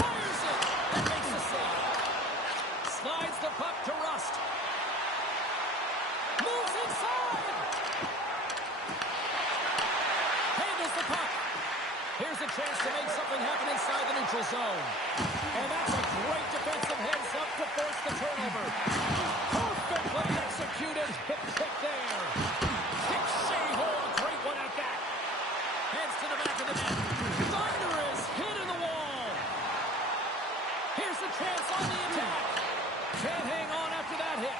Fires it and makes the save. Slides the puck to Rust. Moves inside. Handles the puck. Here's a chance to make something happen inside the neutral zone. And that's a great defensive heads-up to force the turnover. Perfectly executed. Hit pick there. Kick Shea-Hole. A great one at that. Heads to the back of the net. Thunder is hit in the wall. Here's the chance on the attack. Can't hang on after that hit.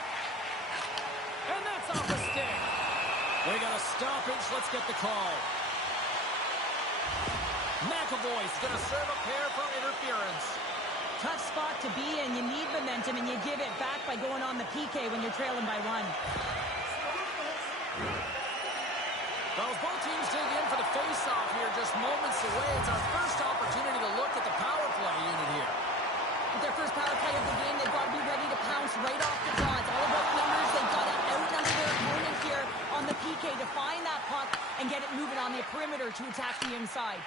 And that's off the stick. We got a stoppage. Let's get the call. McAvoy's going to serve a pair for interference. tough spot to be in. You need momentum, and you give it back by going on the PK when you're trailing by 1. Well, both teams dig in for the face-off here just moments away. It's our first opportunity to look at the power play unit here. With their first power play of the game, they've got to be ready to pounce right off the draw. It's all about numbers. They've got to outnumber their opponent here on the PK to find that puck and get it moving on the perimeter to attack the inside.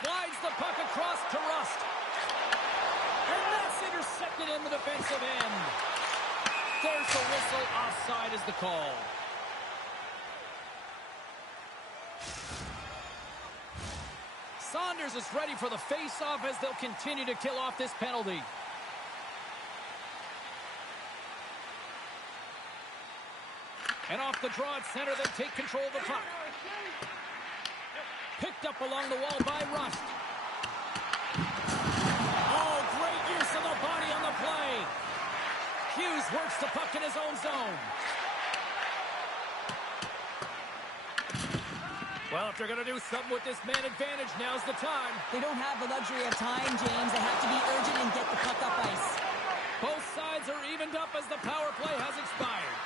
Slides the puck across to Rust. And that's intercepted in the defensive end. There's the whistle. Offside is the call. Saunders is ready for the face-off as they'll continue to kill off this penalty. And off the draw at center, they take control of the puck. Picked up along the wall by Rust. Oh, great use of the body on the play. Hughes works the puck in his own zone. Well, if they're going to do something with this man advantage, now's the time. They don't have the luxury of time, James. They have to be urgent and get the puck up ice. Both sides are evened up as the power play has expired.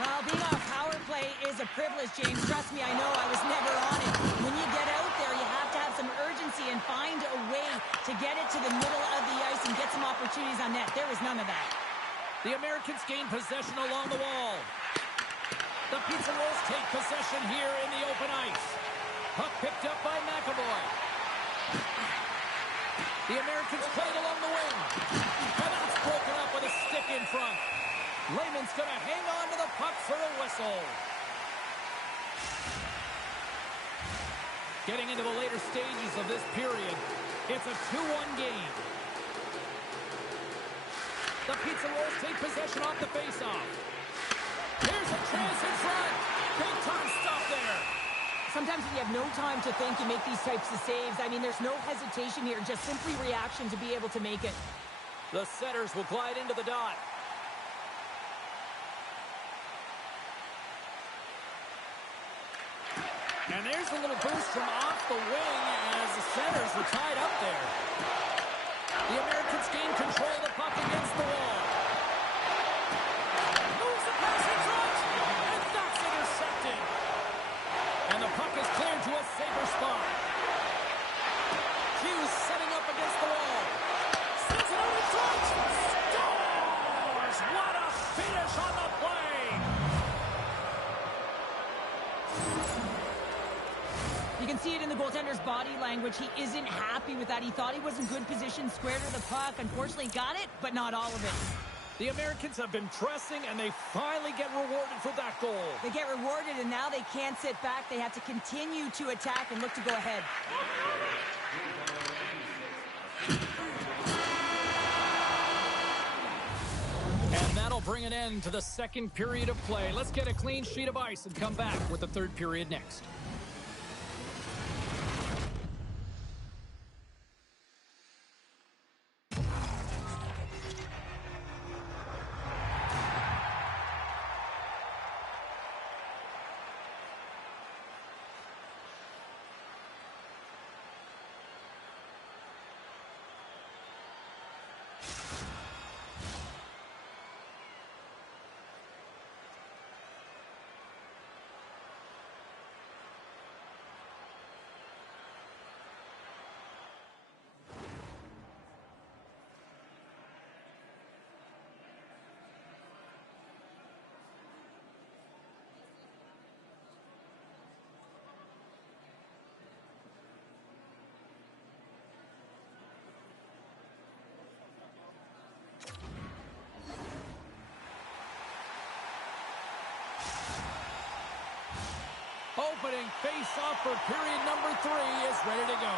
Well, being on a power play is a privilege, James. Trust me, I know. I was never on it. When you get out there, you have to have some urgency and find a way to get it to the middle of the ice and get some opportunities on net. There was none of that. The Americans gain possession along the wall. The Pizza Rolls take possession here in the open ice. Puck picked up by McAvoy. The Americans played along the wing. And that's broken up with a stick in front. Lehman's going to hang on to the puck for a whistle. Getting into the later stages of this period, it's a 2-1 game. The Pizza Rolls take possession off the faceoff. Here's a chance in front. Big time stop there. Sometimes when you have no time to think, you make these types of saves. I mean, there's no hesitation here, just simply reaction to be able to make it. The setters will glide into the dot. And there's a little boost from off the wing as the centers were tied up there. The Americans gain control of the puck against the wall. Moves the pass in front, and that's intercepted. And the puck is cleared to a safer spot. Hughes setting up against the wall. Sends it out in front. Scores! What a finish on the play! You can see it in the goaltender's body language. He isn't happy with that. He thought he was in good position, square to the puck. Unfortunately, got it, but not all of it. The Americans have been pressing, and they finally get rewarded for that goal. They get rewarded, and now they can't sit back. They have to continue to attack and look to go ahead. And that'll bring an end to the second period of play. Let's get a clean sheet of ice and come back with the third period next. Opening face-off for period number 3 is ready to go.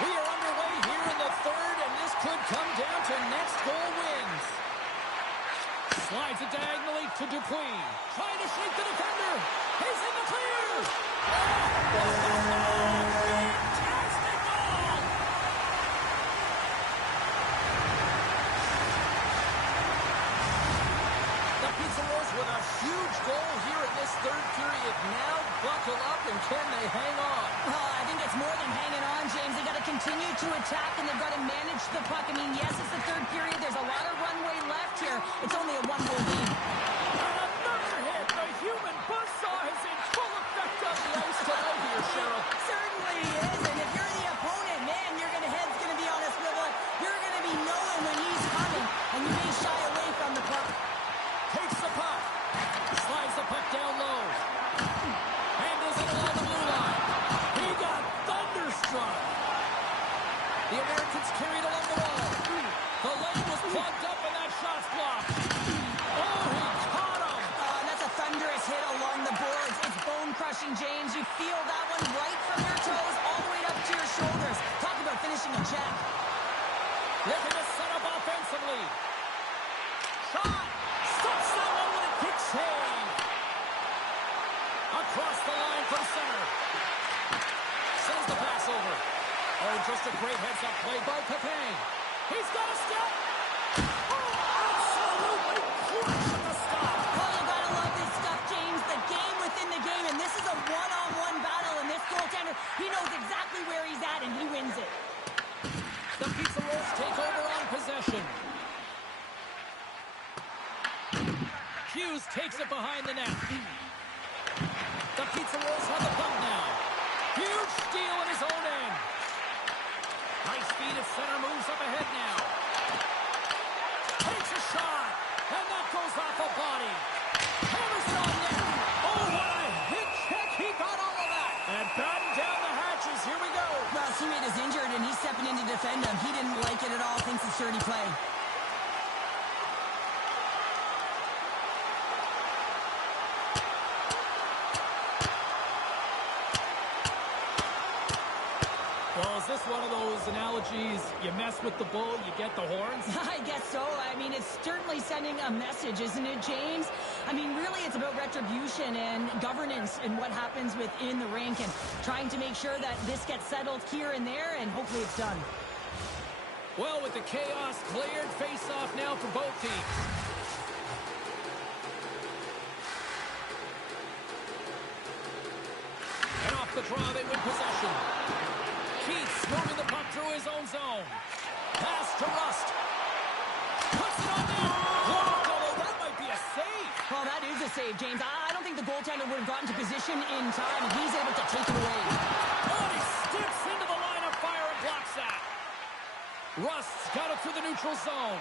We are underway here in the third, and this could come down to next goal wins. Slides it diagonally to Dupuis. Trying to shake the defender. He's in the clear. Fantastic goal! The Pizza Rolls with a huge goal here in this third period. Now buckle up, and can they hang on? Oh, I think it's more than hanging on, James. They got to continue to attack, and they've got to manage the puck. I mean, yes, it's the third period. There's a lot of runway left here. It's only a one-goal game. And another hit. The human buzzsaw is in full effect on the ice tonight here, Cheryl. Certainly is, and if you're the opponent, man, head's going to be on a swivel. You're going to be knowing when he's coming, and you may shy away from the puck. Takes the puck. Slides the puck down low. Handles it along the blue line. He got thunderstruck. The Americans carried along the wall. The lane was plugged up, and that shot's blocked. Oh, he caught him. And that's a thunderous hit along the boards. It's bone-crushing, James. You feel that one right from your toes all the way up to your shoulders. Talk about finishing a check. Looking to set up offensively. Shot. Stops that one with a quick save. Across the line from center. Sends the pass over. Oh, just a great heads-up play by Pepin. He's got a step. Oh, absolutely crushing the stop. Oh, you gotta love this stuff, James. The game within the game, and this is a one-on-one battle, and this goaltender, he knows exactly where he's at, and he wins it. The Pizza Rolls take over on possession. Hughes takes it behind the net. The Pizza Rolls have the puck now. Huge steal in his own end. Nice feed at center, moves up ahead now. Takes a shot, and that goes off a body. Hammers it on net. Oh, what a hit check. He got all of that. And batten down the hatches. Here we go. Well, his teammate is injured, and he's stepping in to defend him. He didn't like it at all. Thinks it's dirty play. Well, is this one of those analogies, you mess with the bull, you get the horns? I guess so. I mean, it's certainly sending a message, isn't it, James? I mean, really, it's about retribution and governance and what happens within the rink and trying to make sure that this gets settled here and there, and hopefully it's done. Well, with the chaos cleared, face-off now for both teams. And off the draw, they win possession. Keats moving the puck through his own zone. Pass to Rust. Puts it on net. Oh, that might be a save. Well, that is a save, James. I don't think the goaltender would have gotten to position in time, and he's able to take it away. Oh, he steps into the line of fire and blocks that. Rust's got it through the neutral zone.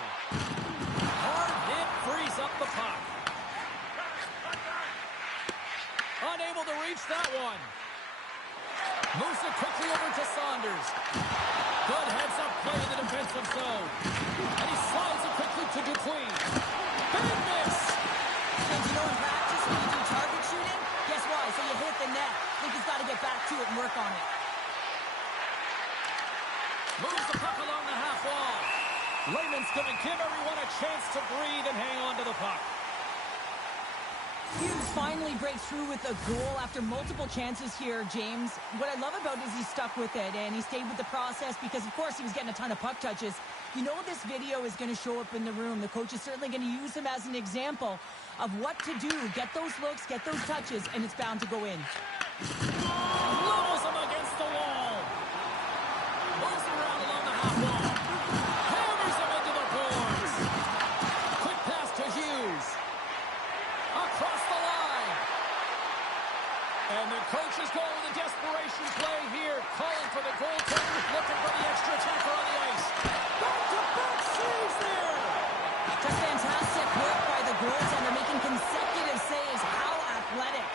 Hard hit frees up the puck. Unable to reach that one. Moves it quickly over to Saunders. Good heads-up play in the defensive zone. And he slides it quickly to Duquesne. Big miss! James, you know in practice when you do target shooting, guess why? So you hit the net. I think he's got to get back to it and work on it. Moves the puck along the half wall. Lehman's going to give everyone a chance to breathe and hang on to the puck. Hughes finally breaks through with a goal after multiple chances here, James. What I love about it is he stuck with it, and he stayed with the process because, of course, he was getting a ton of puck touches. You know this video is going to show up in the room. The coach is certainly going to use him as an example of what to do. Get those looks, get those touches, and it's bound to go in. Levels him against the wall. Moves around along the half wall. Hammers him into the boards. Quick pass to Hughes. Across the line. And the coach is going with a desperation play here, calling for the goaltender, looking for the extra attacker on the ice. Back-to-back saves there. Just fantastic work by the goaltender, making consecutive saves. How athletic.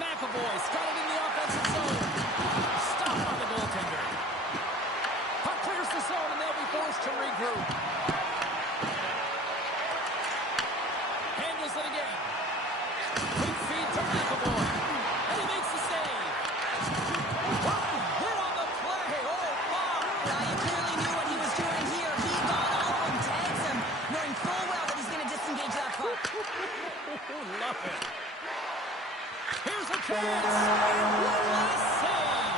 McAvoy's got it in the offensive zone. Stopped by the goaltender. Puck clears the zone, and they'll be forced to regroup. Handles it again. Quick feed to McAvoy. And he makes the save. Wow, hit on the play. Oh, my. Now, you clearly knew what he was doing here. He got all of them, tags him, knowing full well that he's going to disengage that puck. Love it. Here's a chance. And one last save.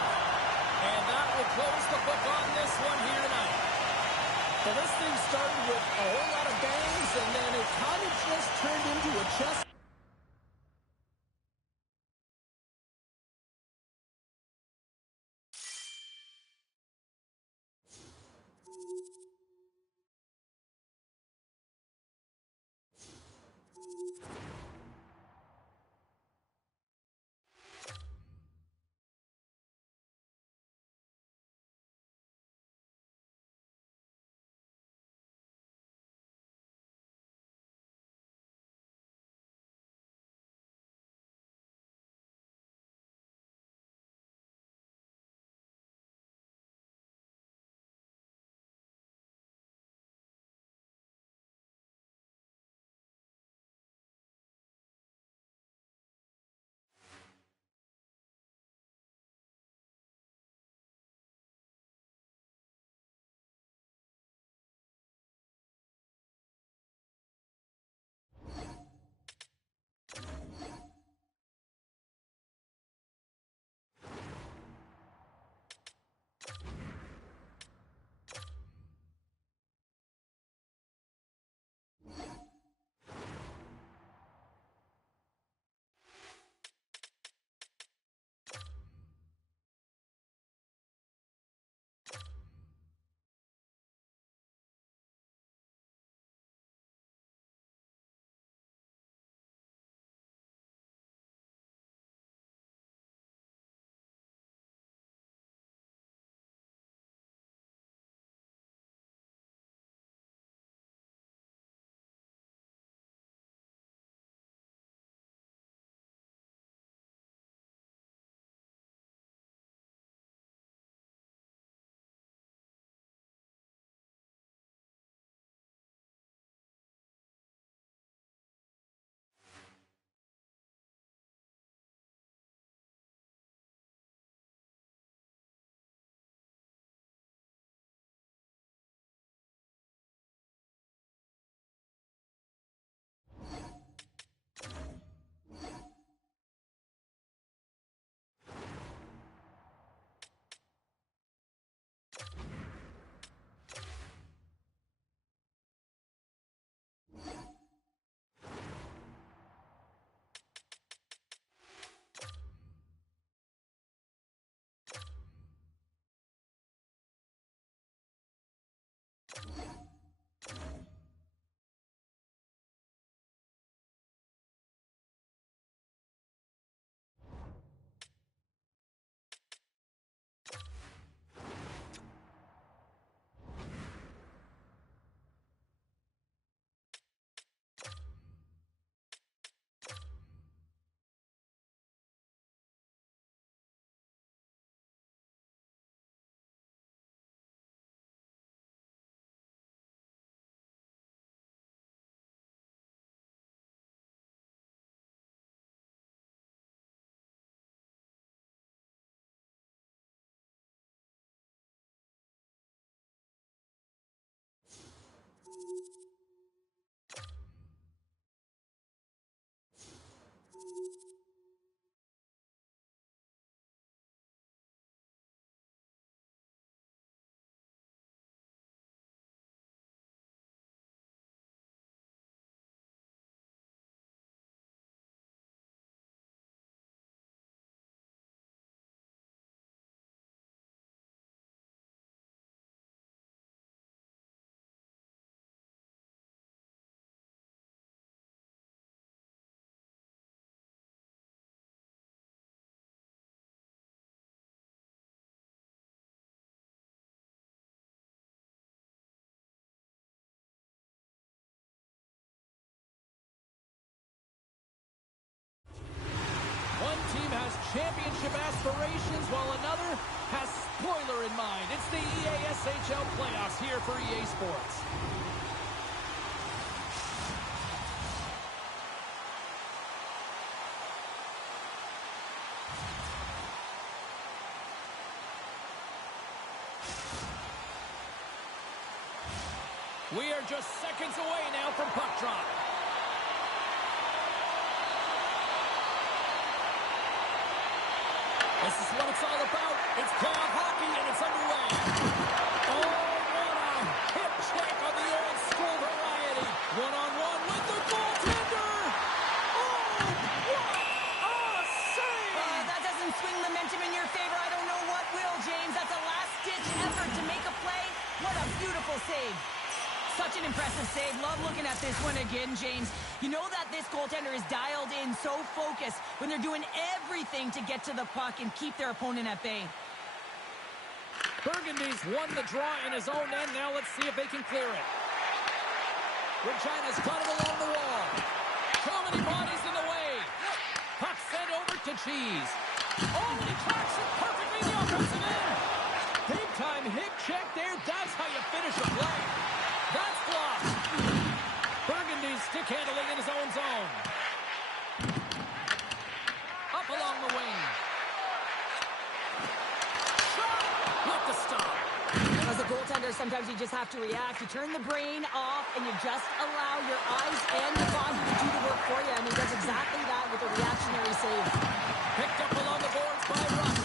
And that will close the book on this one here tonight. Well, this thing started with a whole lot of bangs, and then it kind of just turned into a chess One team has championship aspirations while another has spoiler in mind. It's the EASHL playoffs here for EA Sports. We are just seconds away now from puck drop. This is what it's all about. It's playoff hockey, and it's underway. Oh, what a hip check on the old school variety. One-on-one with the goaltender. Oh, what a save! That doesn't swing momentum in your favor. I don't know what will, James. That's a last-ditch effort to make a play. What a beautiful save. Such an impressive save. Love looking at this one again, James. You know that this goaltender is dialed in, so focused when they're doing everything to get to the puck and keep their opponent at bay. Burgundy's won the draw in his own end. Now let's see if they can clear it. Regina's got it along the wall. Too many bodies in the way. Puck sent over to Cheese. Oh, and he tracks it perfectly in the offensive end. Big time hip check there. That's how you finish a play. That's blocked. Burgundy's stick handling in his own zone. Up along the wing. Shot! Not the stop. As a goaltender, sometimes you just have to react. You turn the brain off, and you just allow your eyes and your body to do the work for you. And he does exactly that with a reactionary save. Picked up along the boards by Russ.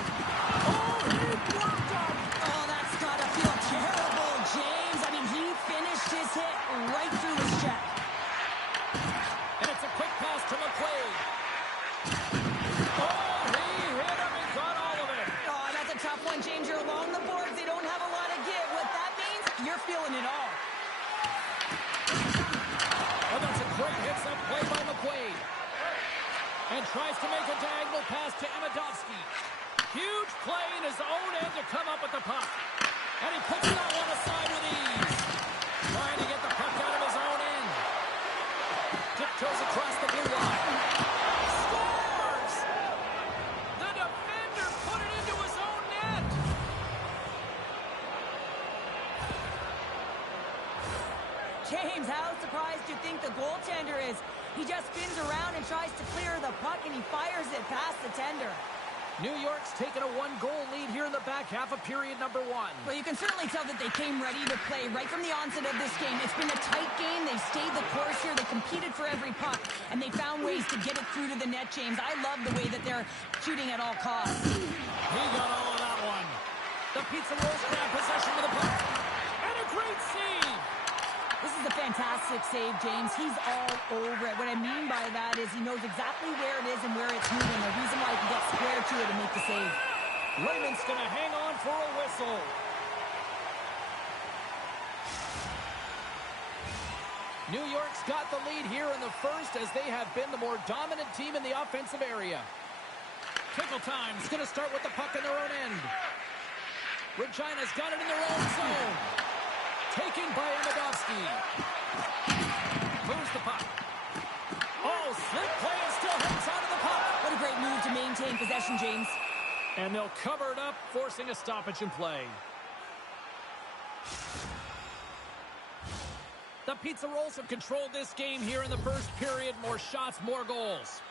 Oh, he blocked up. Oh, that's got to feel terrible, James. I mean, he finished his hit right through his check. And it's a quick pass to McQuaid. Oh, he hit him and got all of it. Oh, that's a tough one, James. You're along the boards. They don't have a lot of give. What that means, you're feeling it all. Oh, that's a great hits-up play by McQuaid. And tries to make a diagonal pass to Amidovsky. Huge play in his own end to come up with the puck. And he puts that one aside with ease. Trying to get the puck out of his own end. Tiptoes across the blue line. Scores! The defender put it into his own net. James, how surprised do you think the goaltender is? He just spins around and tries to clear the puck, and he fires it past the tender. New York's taken a one-goal lead here in the back half of period number one. Well, you can certainly tell that they came ready to play right from the onset of this game. It's been a tight game. They've stayed the course here. They competed for every puck, and they found ways to get it through to the net, James. I love the way that they're shooting at all costs. He got all of that one. The Pizza Rolls grab possession of the puck. And a great save. This is a fantastic save, James. He's all over it. What I mean by that is he knows exactly where it is and where it's moving. The reason why he can get square to it and make the save. Raymond's going to hang on for a whistle. New York's got the lead here in the first as they have been the more dominant team in the offensive area. Tickle time's going to start with the puck in their own end. Regina's got it in their own zone. Taken by Amidovsky. Moves the puck. Oh, slip play and still hangs on to the puck. What a great move to maintain possession, James. And they'll cover it up, forcing a stoppage in play. The Pizza Rolls have controlled this game here in the first period. More shots, more goals.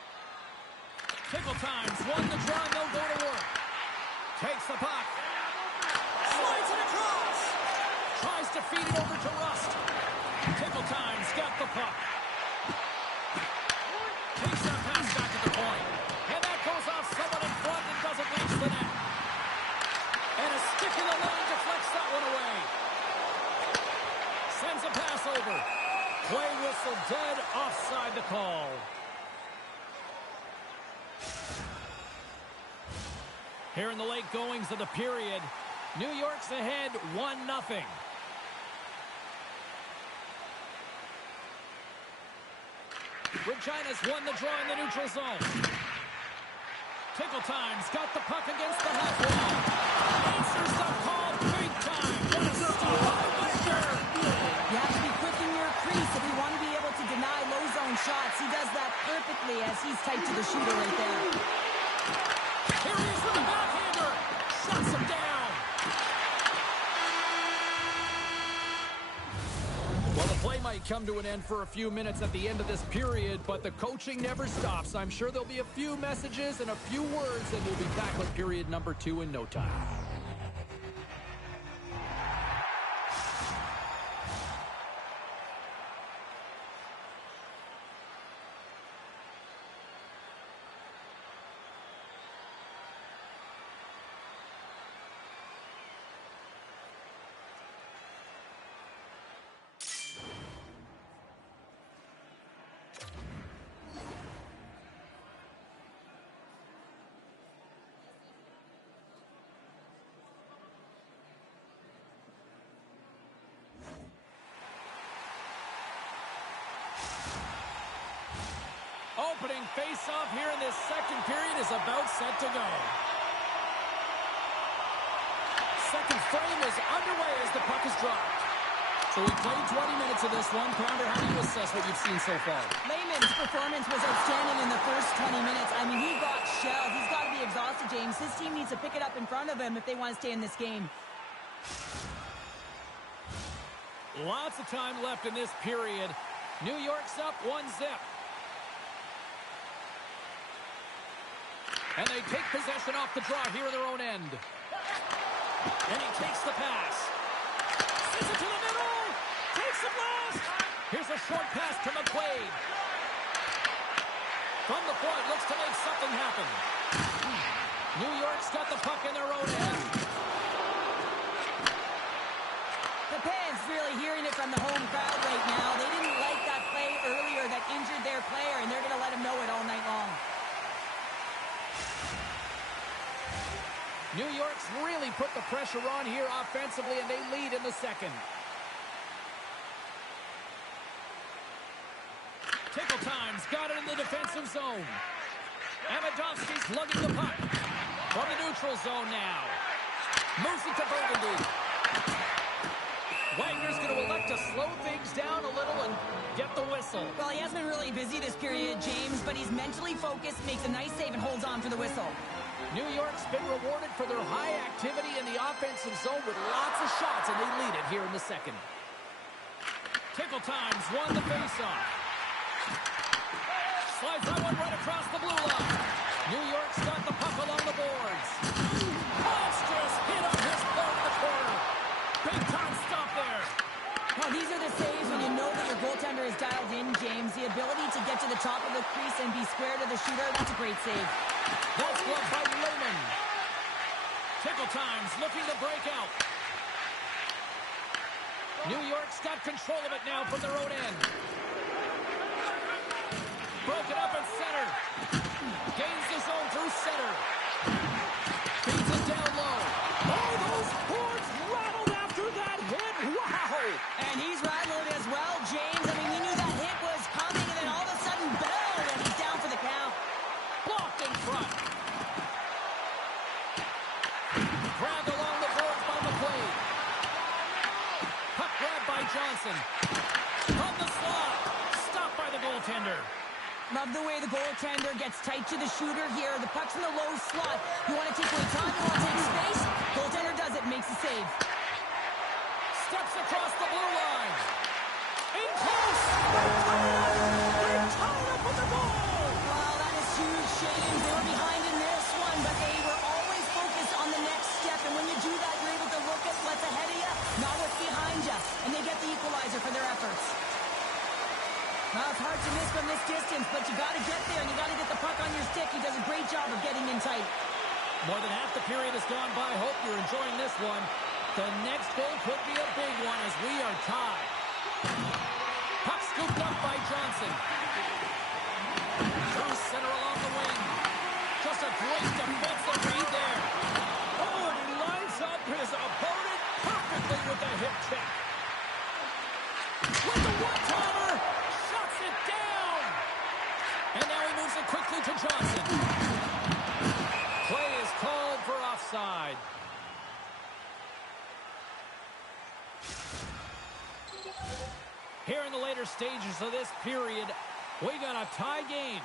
Tickle times won the draw, and they'll go to work. Takes the puck. Slides it across. Tries to feed it over to Rust. He's got the puck. Takes that pass back to the point. And that goes off someone in front and doesn't reach the net. And a stick in the lane deflects that one away. Sends a pass over. Play whistle dead, offside the call. Here in the late goings of the period, New York's ahead 1-0. Regina's won the draw in the neutral zone. Tickle Time's got the puck against the half wall. Answers the call big time. What a steal by Wagner. You have to be quick in your crease if you want to be able to deny low zone shots. He does that perfectly as he's tight to the shooter right there. Here he is with the backhander. Shuts him down. Well, the play might come to an end for a few minutes at the end of this period, but the coaching never stops. I'm sure there'll be a few messages and a few words, and we'll be back with period number 2 in no time. Opening face-off here in this second period is about set to go. Second frame is underway as the puck is dropped. So we played 20 minutes of this one. Pounder, how do you assess what you've seen so far? Lehman's performance was outstanding in the first 20 minutes. I mean, he got shelled. He's got to be exhausted, James. His team needs to pick it up in front of him if they want to stay in this game. Lots of time left in this period. New York's up 1-0. And they take possession off the draw here in their own end. And he takes the pass. Sends it to the middle. Takes the blast. Here's a short pass to McQuaid. From the point, looks to make something happen. New York's got the puck in their own end. The fans really hearing it from the home crowd right now. They didn't like that play earlier that injured their player, and they're going to let him know it all night long. New York's really put the pressure on here offensively, and they lead in the second. Tickle Time's got it in the defensive zone. Amidovsky's lugging the puck. From the neutral zone now. Moves it to Burgundy. Wagner's going to elect to slow things down a little and get the whistle. Well, he hasn't been really busy this period, James, but he's mentally focused, makes a nice save, and holds on for the whistle. New York's been rewarded for their high activity in the offensive zone with lots of shots, and they lead it here in the second. Tickle Time's won the faceoff. Slides that one right across the blue line. New York's got the puck along the boards. Monstrous hit on his part in the corner. Big time stop there. Well, these are the saves when you know that your goaltender is dialed in, James. The ability to get to the top of the crease and be square to the shooter, that's a great save. That's blocked by Lehman. Tickle Time's looking to break out. New York's got control of it now from their own end. Broken up in center. Gains the zone through center. Feeds it down low. Oh, those boards rattled after that hit. Wow! And he's rattled as well, James. I mean, we knew that hit was coming, and then all of a sudden, bell, and he's down for the count. Blocked in front. Grabbed along the boards by McQuaid. Puck grabbed by Johnson. From the slot. Stopped by the goaltender. Love the way the goaltender gets tight to the shooter here. The puck's in the low slot. You want to take away time, you want to take space. Goaltender does it, makes the save. Steps across the blue line. In close. They're tied up with the ball. Well, that is huge, Shane. They were behind in this one, but they were always focused on the next step. And when you do that, you're able to look at what's ahead of you, not what's behind you. And they get the equalizer for their efforts. hard to miss from this distance, but you got to get there and you got to get the puck on your stick. He does a great job of getting in tight. More than half the period has gone by. Hope you're enjoying this one. The next goal could be a big one as we are tied. Puck scooped up by Johnson. Through center along the wing. Just a great defensive read there. Oh, and he lines up his opponent perfectly with a hip check. With the one-timer, shuts it down. And now he moves it quickly to Johnson. Play is called for offside. Here in the later stages of this period, we got a tie game.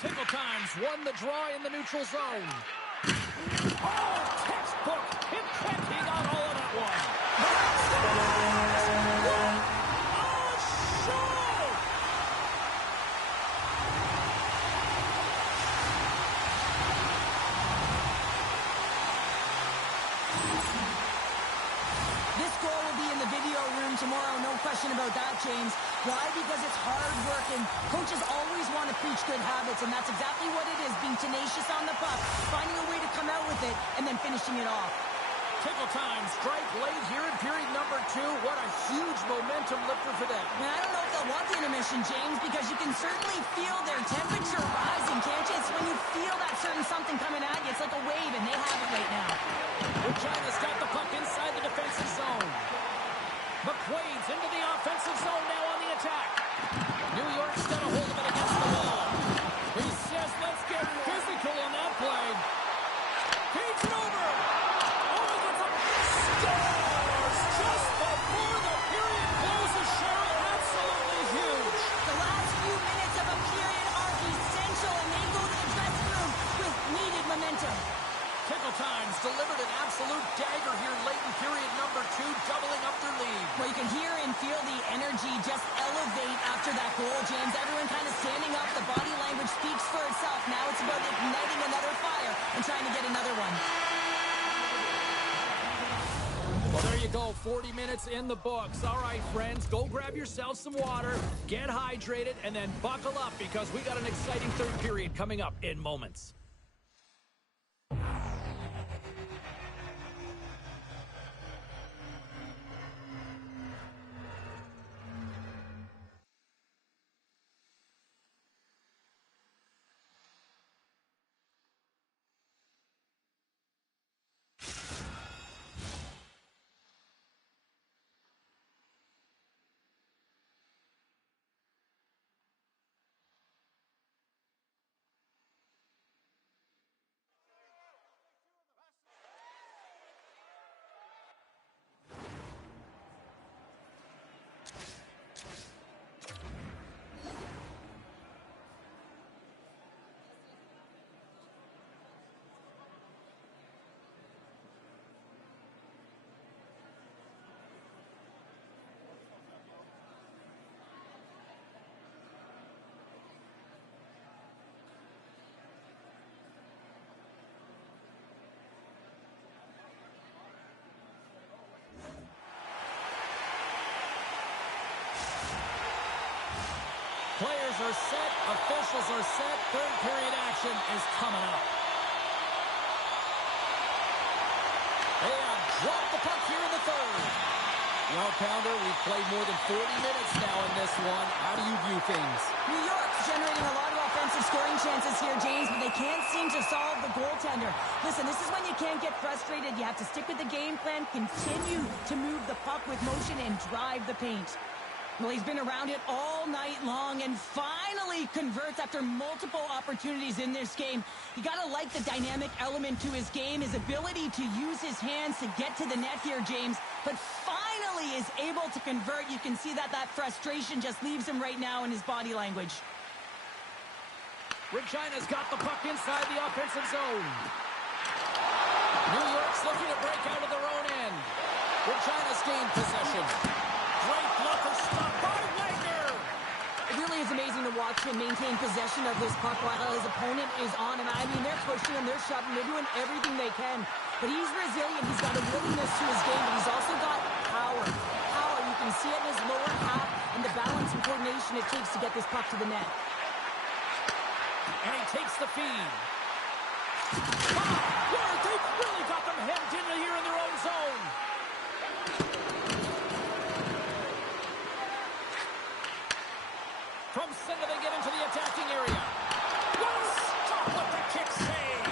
Tickle Times won the draw in the neutral zone. Oh, textbook. Hip check. He got all of that one. What a show! This goal will be in the video room tomorrow, no question about that, James. Why? Because it's hard work, and coaches always want to preach good habits, and that's exactly what it is, being tenacious on the puck, finding a way to come out with it, and then finishing it off. Tickle Time strike late here in period number 2. What a huge momentum lifter for them. I don't know if they'll want the intermission, James, because you can certainly feel their temperature rising, can't you? It's when you feel that certain something coming at you. It's like a wave, and they have it right now. Regina's got the puck inside the defensive zone. McQuaid's into the offensive zone now on the attack. New York's got a hold of it against the wall. He says, let's get physical on that play. Feeds it over. Oh, he gets a scores just before the period closes, Cheryl. Absolutely huge. The last few minutes of a period are essential, and they go to the dressing room with needed momentum. Tickle Times delivered an absolute dagger here late in period number 2, doubling up their lead. Well, you can hear and feel the energy just elevate after that goal, James. Everyone kind of standing up. The body language speaks for itself. Now it's about igniting another fire and trying to get another one. Well, there you go. 40 minutes in the books. All right, friends, go grab yourself some water, get hydrated, and then buckle up because we got an exciting third period coming up in moments. Players are set, officials are set, third period action is coming up. They have dropped the puck here in the third. Well, Pounder, we've played more than 40 minutes now in this one. How do you view things? New York's generating a lot of offensive scoring chances here, James, but they can't seem to solve the goaltender. Listen, this is when you can't get frustrated. You have to stick with the game plan, continue to move the puck with motion, and drive the paint. Well, he's been around it all night long and finally converts after multiple opportunities in this game. You got to like the dynamic element to his game, his ability to use his hands to get to the net here, James, but finally is able to convert. You can see that frustration just leaves him right now in his body language. Regina's got the puck inside the offensive zone. New York's looking to break out of their own end. Regina's gained possession. Great blocker stop by Wagner. It really is amazing to watch him maintain possession of this puck while his opponent is on him. I mean, they're pushing him, they're shoving, they're doing everything they can. But he's resilient. He's got a willingness to his game, but he's also got power. can see it in his lower half and the balance and coordination it takes to get this puck to the net. And he takes the feed. Wow, they've really got them hemmed in here in their own zone. From center, they get into the attacking area. Well, stop with the kick save.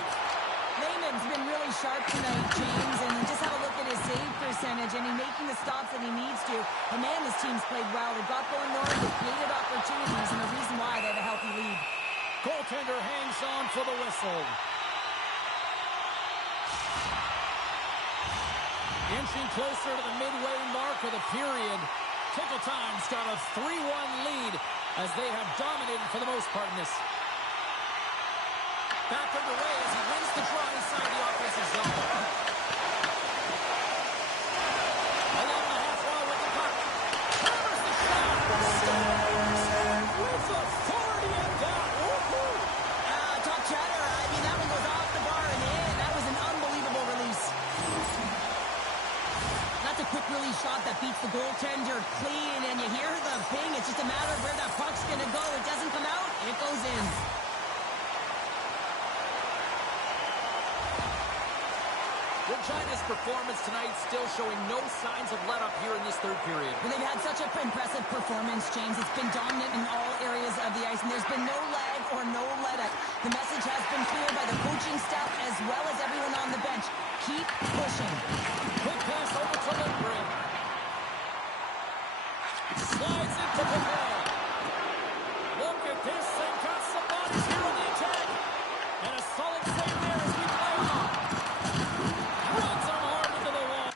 Lehman's been really sharp tonight, James, and just have a look at his save percentage, and he's making the stops that he needs to. And man, this team's played well. They've got going north, they've created opportunities, and the reason why they have a healthy lead. Goaltender hangs on for the whistle. Inching closer to the midway mark of the period. Tickle Time's got a 3-1 lead as they have dominated for the most part in this. Back underway as he wins the draw inside the offensive zone. Along the half wall with the puck. Hammers the shot. With authority and down. Top chatter. I mean, that one goes off the bar and in. That was an unbelievable release. That's a quick release shot that beats the goaltender clean, and you hear the ping. It's just a matter of where that puck's going to go. It doesn't come out. It goes in. Regina's performance tonight still showing no signs of let-up here in this third period. Well, they've had such an impressive performance, James. It's been dominant in all areas of the ice, and there's been no lag or no let-up. The message has been clear by the coaching staff as well as everyone on the bench. Keep pushing. Quick pass over to Lindgren. Slides into the middle. Look at this. They've got some bodies here on the attack. And a solid save there as we play on. Runs them hard into the wall.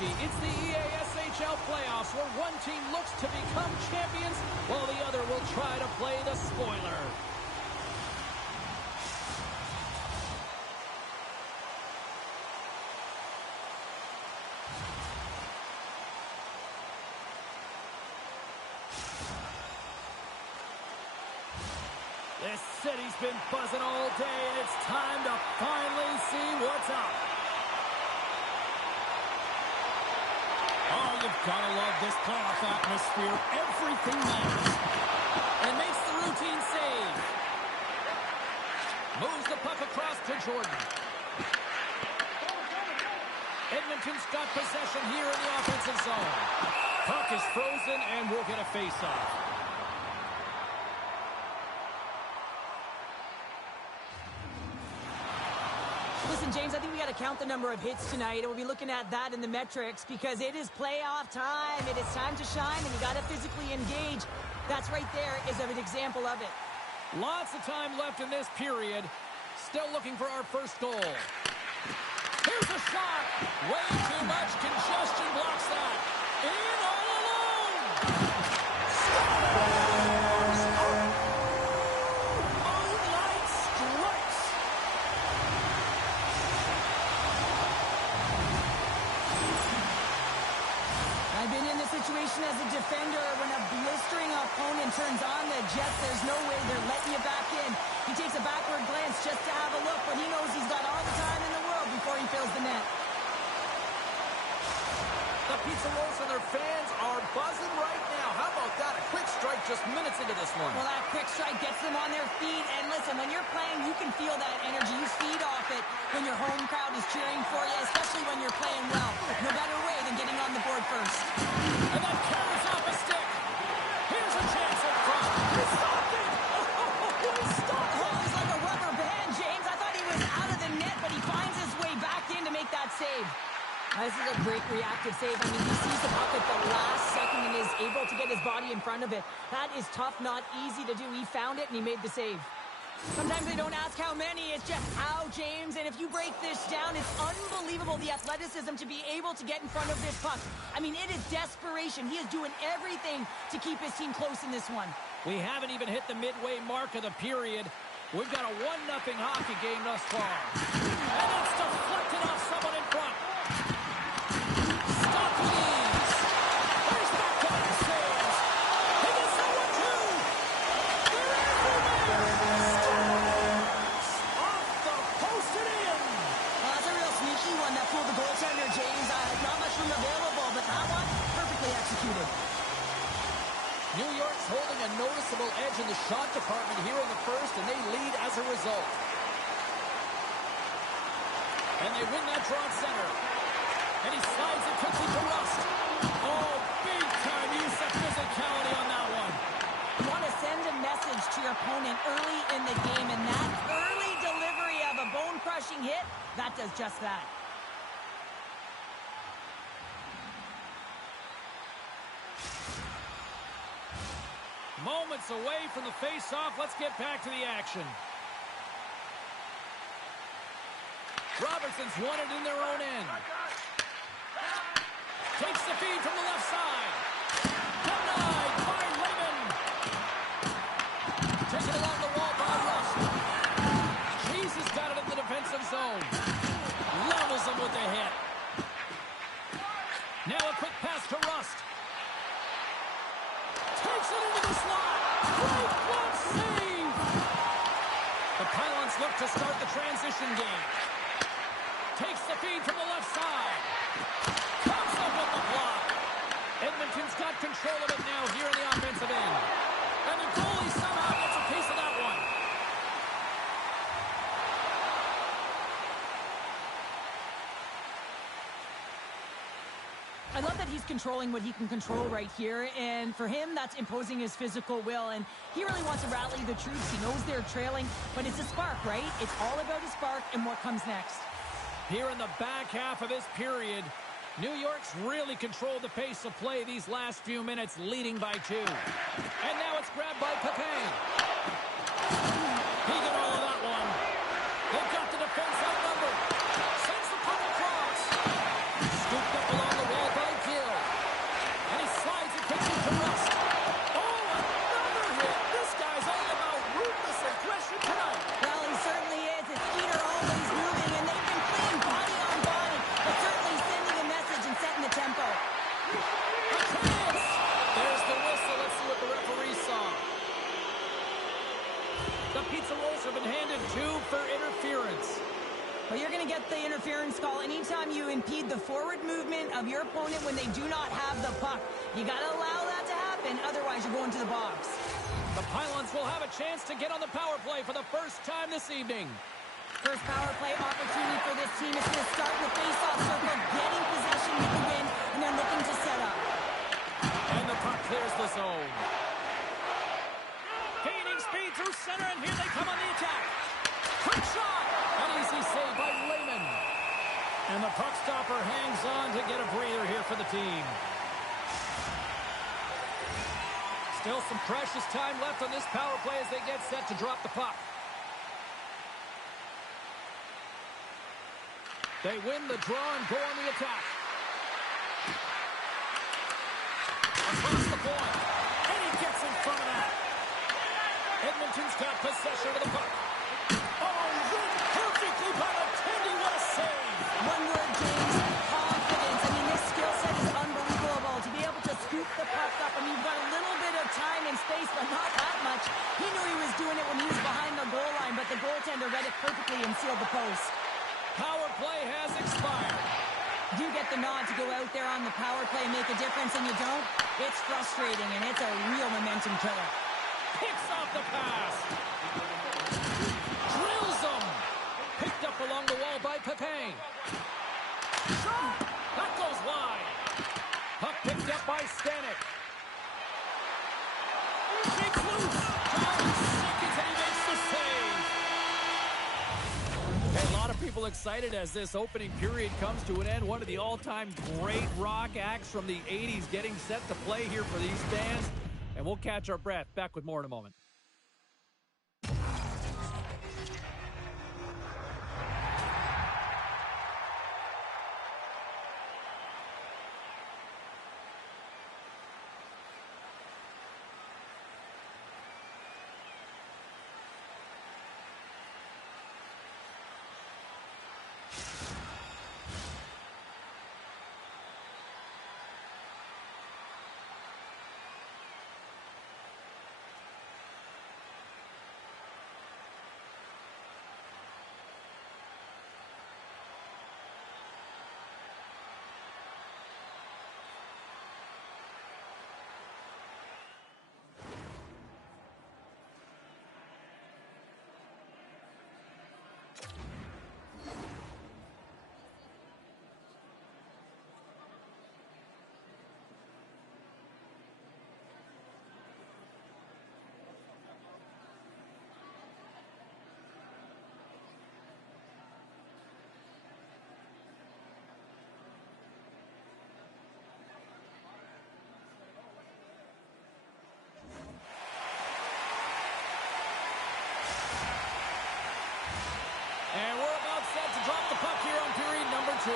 hockey. It's the EASHL playoffs where one team looks to become champions while the other will try to play the spoiler. This city's been buzzing all day, and it's time to finally see what's up. Oh, you've got to love this playoff atmosphere. Everything matters. And makes the routine save. Moves the puck across to Jordan. Edmonton's got possession here in the offensive zone. Puck is frozen, and we'll get a face-off. Listen, James, I think we got to count the number of hits tonight, and we'll be looking at that in the metrics because it is playoff time. It is time to shine, and you got to physically engage. That's right there is an example of it. Lots of time left in this period. Still looking for our first goal. Here's a shot. Way too much congestion blocks that. In all alone. Moonlight strikes. I've been in this situation as a defender when a blistering opponent turns on the Jets. There's no way they're letting you back in. He takes a backward glance just to have a look, but he knows he's got all the time in the world before he fills the net. The Pizza Rolls and their fans are buzzing right now. How about that? A quick strike just minutes into this one. Well, that quick strike gets them on their feet. And listen, when you're playing, you can feel that energy. You feed off it when your home crowd is cheering for you, especially when you're playing well. No better way than getting on the board first. And then carries off a stick. Here's a chance in front. He stopped it. Oh, he stopped it. Oh, he's like a rubber band, James. I thought he was out of the net, but he finds his way back in to make that save. This is a great reactive save. I mean, he sees the puck at the last second and is able to get his body in front of it. That is tough, not easy to do. He found it, and he made the save. Sometimes they don't ask how many, it's just how, James. And if you break this down, it's unbelievable the athleticism to be able to get in front of this puck. I mean, it is desperation. He is doing everything to keep his team close in this one. We haven't even hit the midway mark of the period. We've got a 1-0 hockey game thus far. And it's deflected off someone in front. Stopped with ease. There's back to back saves. He gets that one too. They're everywhere. Off the post and in. Well, that's a real sneaky one that pulled the goaltender, James. Not much room available, but that one, perfectly executed. New York's holding a noticeable edge in the shot department here in the first, and they lead as a result. And they win that draw at center. And he slides it quickly to Rust. Oh, big-time use of physicality on that one. You want to send a message to your opponent early in the game, and that early delivery of a bone-crushing hit, that does just that. Moments away from the face-off. Let's get back to the action. Robertson's won it in their own end. Takes the feed from the left side. Denied by Lehman. Taken along the wall by Rust. Cheese has got it in the defensive zone. Levels him with the hit. Now a quick pass to Rust. Takes it into the slot. Great glove save. The Pylons look to start the transition game. Takes the feed from the left side. Comes up with the block. Edmonton's got control of it now here in the offensive end. And the goalie somehow gets a piece of that one. I love that he's controlling what he can control right here, and for him, that's imposing his physical will, and he really wants to rally the troops. He knows they're trailing, but it's a spark, right? It's all about a spark and what comes next. Here in the back half of this period, New York's really controlled the pace of play these last few minutes, leading by 2. And now it's grabbed by Pepin. He got all of that one. They've got the defense outnumbered. Sends the puck across. Scooped up along the wall going to get the interference call anytime you impede the forward movement of your opponent when they do not have the puck. You got to allow that to happen, otherwise you're going to the box. The Pylons will have a chance to get on the power play for the first time this evening. First power play opportunity for this team is going to start with face-off circle, getting possession with the win, and then looking to set up. And the puck clears the zone. Gaining speed through center, and here they come on the attack. Quick shot! An easy save by Lehman. And the puck stopper hangs on to get a breather here for the team. Still some precious time left on this power play as they get set to drop the puck. They win the draw and go on the attack. Across the point. And he gets in front of that. Edmonton's got possession of the puck. Oh, read perfectly by the Tendy. What a save. One word, James. Confidence. I mean, this skill set is unbelievable. To be able to scoop the puck up. I mean, you've got a little bit of time and space, but not that much. He knew he was doing it when he was behind the goal line, but the goaltender read it perfectly and sealed the post. Power play has expired. You get the nod to go out there on the power play and make a difference, and you don't. It's frustrating, and it's a real momentum killer. Picks off the pass. Drills him. Picked up along the wall by Pepin. Shot. That goes wide. Puck picked up by Stanek. Shakes loose. John seconds, and he makes the save. A lot of people excited as this opening period comes to an end. One of the all-time great rock acts from the 80s getting set to play here for these fans. And we'll catch our breath. Back with more in a moment. And we're about set to drop the puck here on period number 2.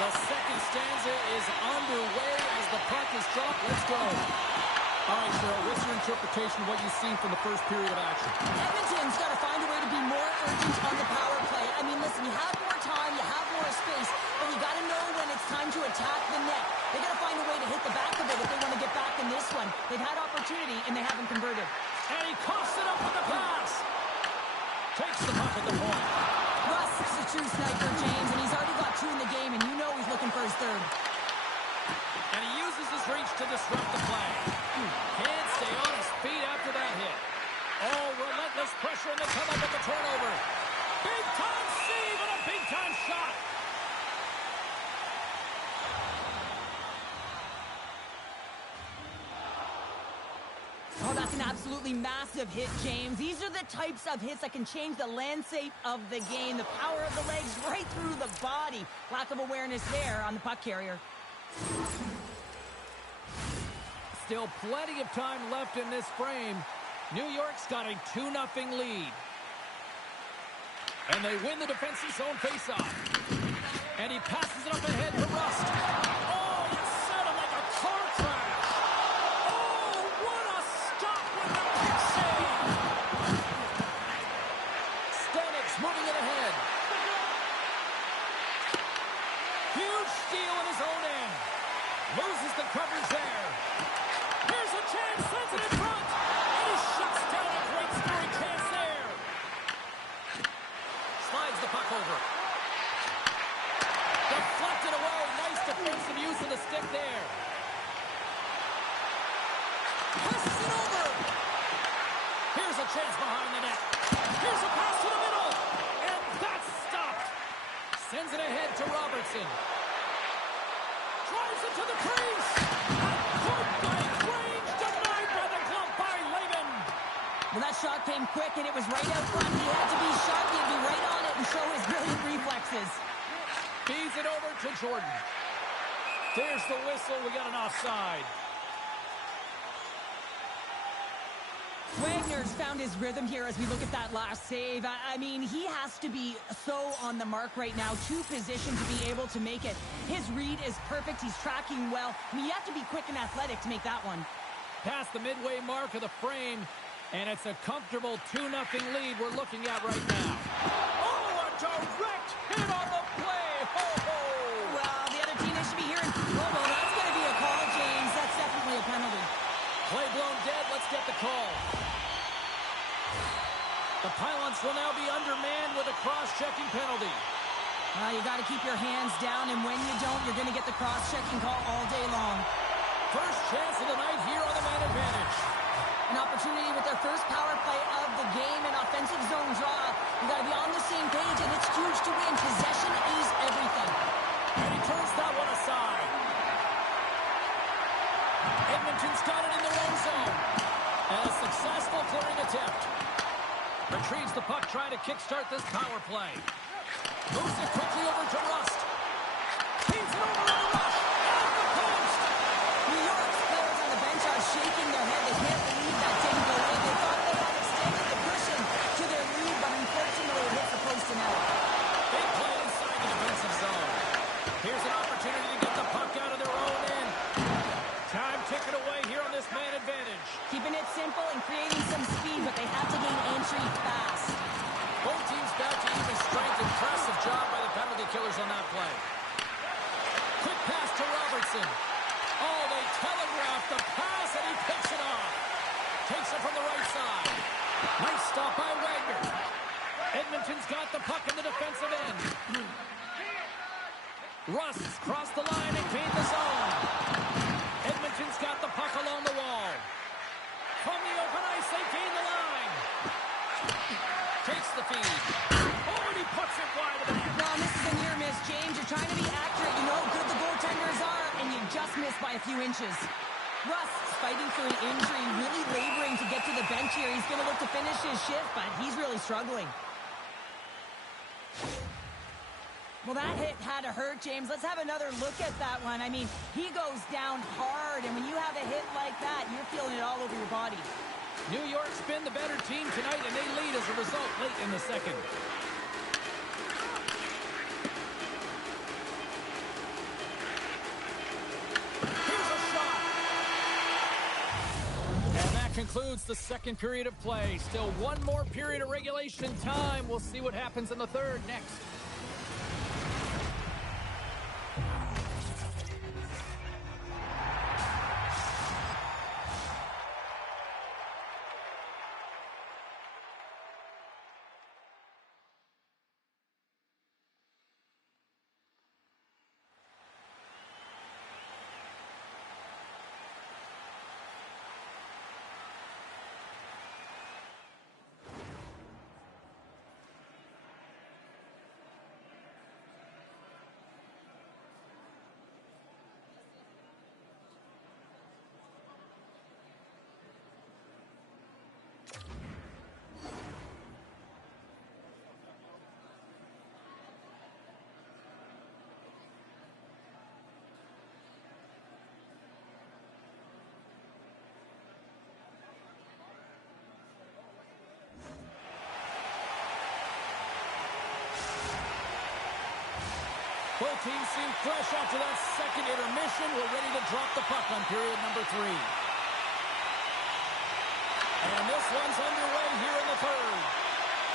The second stanza is underway as the puck is dropped. Let's go. All right, Cheryl, what's your interpretation of what you've seen from the first period of action? Edmonton's got to find a way to be more urgent on the power play. I mean, listen, you have more time, you have more space, but you got to know when it's time to attack the net. They got to find a way to hit the back of it if they want to get back in this one. They've had opportunity, and they haven't converted. And he coughs it up with the pass. Takes the puck at the point. Russ is a true sniper, James, and he's already got 2 in the game, and you know he's looking for his 3rd. And he uses his reach to disrupt the play. Can't stay on his feet after that hit. Oh, relentless pressure, and they come up with the turnover. Big-time save and a big-time shot. Oh, that's an absolutely massive hit, James. These are the types of hits that can change the landscape of the game. The power of the legs right through the body. Lack of awareness there on the puck carrier. Still plenty of time left in this frame. New York's got a 2-0 lead. And they win the defensive zone faceoff. And he passes it up ahead to Rust. Oh, it sent him like a car crash. Oh, what a stop with the quick save. Stanek's moving it ahead. Huge steal in his own end. Loses the coverage there. Here's a chance, sends it in front. And he shuts down a great scoring chance there. came quick, and it was right out front. He had to be sharp. He had to be right on it and show his brilliant reflexes. Feeds it over to Jordan. There's the whistle. We got an offside. Wagner's found his rhythm here as we look at that last save. I mean, he has to be so on the mark right now, to position to be able to make it. His read is perfect. He's tracking well. I mean, you have to be quick and athletic to make that one. Past the midway mark of the frame, and it's a comfortable 2-0 lead we're looking at right now. Oh, a direct hit on the play. Ho, ho. Well, the other team, they should be hearing, well, that's going to be a call, James. That's definitely a penalty. Play blown dead. Let's get the call. The Pylons will now be undermanned with a cross-checking penalty. You got to keep your hands down, and when you don't, you're going to get the cross-checking call all day long. First chance of the night here on the man advantage. An opportunity with their first power play of the game, an offensive zone draw. You got to be on the same page, and it's huge to win. Possession is everything. And he turns that one aside. Edmonton's got it in their own zone. And a successful clearing attempt. Retrieves the puck, trying to kickstart this power play. Moves it quickly over to Rust. Feeds it over in the rush. Off the post. New York's players on the bench are shaking their head. They can't believe that didn't go in. They thought they had extended the cushion to their lead, but unfortunately it hits the post and out. Big play inside the defensive zone. Here's an opportunity to get the puck out of their own end. Time ticking away here on this man advantage. Keeping it simple and creating some speed, but they have to gain entry fast. Both teams back to even strength. Impressive job by the penalty killers on that play. Quick pass to Robertson. Oh, they telegraphed the pass, and he picks it off. Takes it from the right side. Nice stop by Wagner. Edmonton's got the puck in the defensive end. Rust's crossed the line and gained the zone. Edmonton's got the puck along the wall. From the open ice, they gain the line. Takes the feed. Oh, and he puts it wide of the net. Well, this is a near miss, James. You're trying to be accurate. You know how good the goaltenders are, and you just missed by a few inches. Rust's fighting for an injury, really laboring to get to the bench here. He's going to look to finish his shift, but he's really struggling. Well, that hit had to hurt, James. Let's have another look at that one. I mean, he goes down hard, and when you have a hit like that, you're feeling it all over your body. New York's been the better team tonight, and they lead as a result late in the second. Here's a shot. And that concludes the second period of play. Still one more period of regulation time. We'll see what happens in the third next. Both teams seem fresh after that second intermission. We're ready to drop the puck on period number 3. And this one's underway here in the third.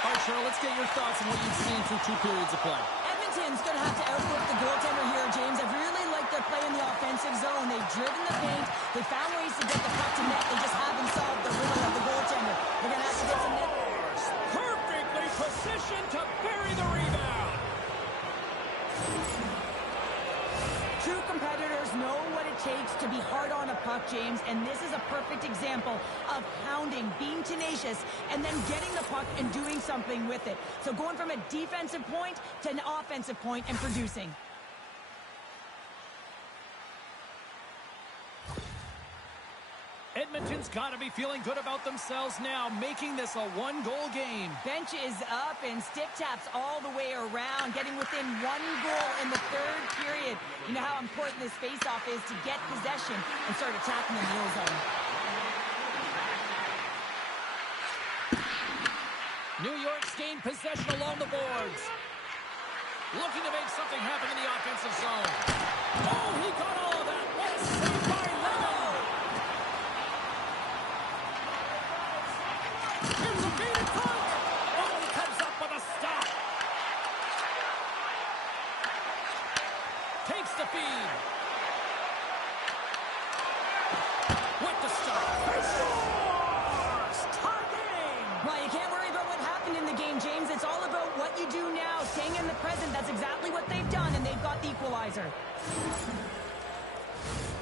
All right, Cheryl, let's get your thoughts on what you've seen through 2 periods of play. Edmonton's going to have to outwork the goaltender here, James. I've really liked their play in the offensive zone. They've driven the paint. They found ways to get the puck to net. They just haven't solved the riddle of the goaltender. They're going to have to get some net. Perfectly positioned to bury the rebound. True competitors know what it takes to be hard on a puck, James, and this is a perfect example of hounding, being tenacious, and then getting the puck and doing something with it. So going from a defensive point to an offensive point and producing. Edmonton Edmonton's got to be feeling good about themselves now, making this a one-goal game. Bench is up and stick taps all the way around, getting within 1 goal in the third period. You know how important this face-off is to get possession and start attacking the middle zone. New York's gained possession along the boards. Looking to make something happen in the offensive zone. Oh, he got all of that. What a save by Lemon. Here's a feed in front. Oh, he comes up with a stop. Takes the feed. With the stop. He scores! Tie game! Well, you can't worry about what happened in the game, James. It's all about what you do now, staying in the present. That's exactly what they've done, and they've got the equalizer.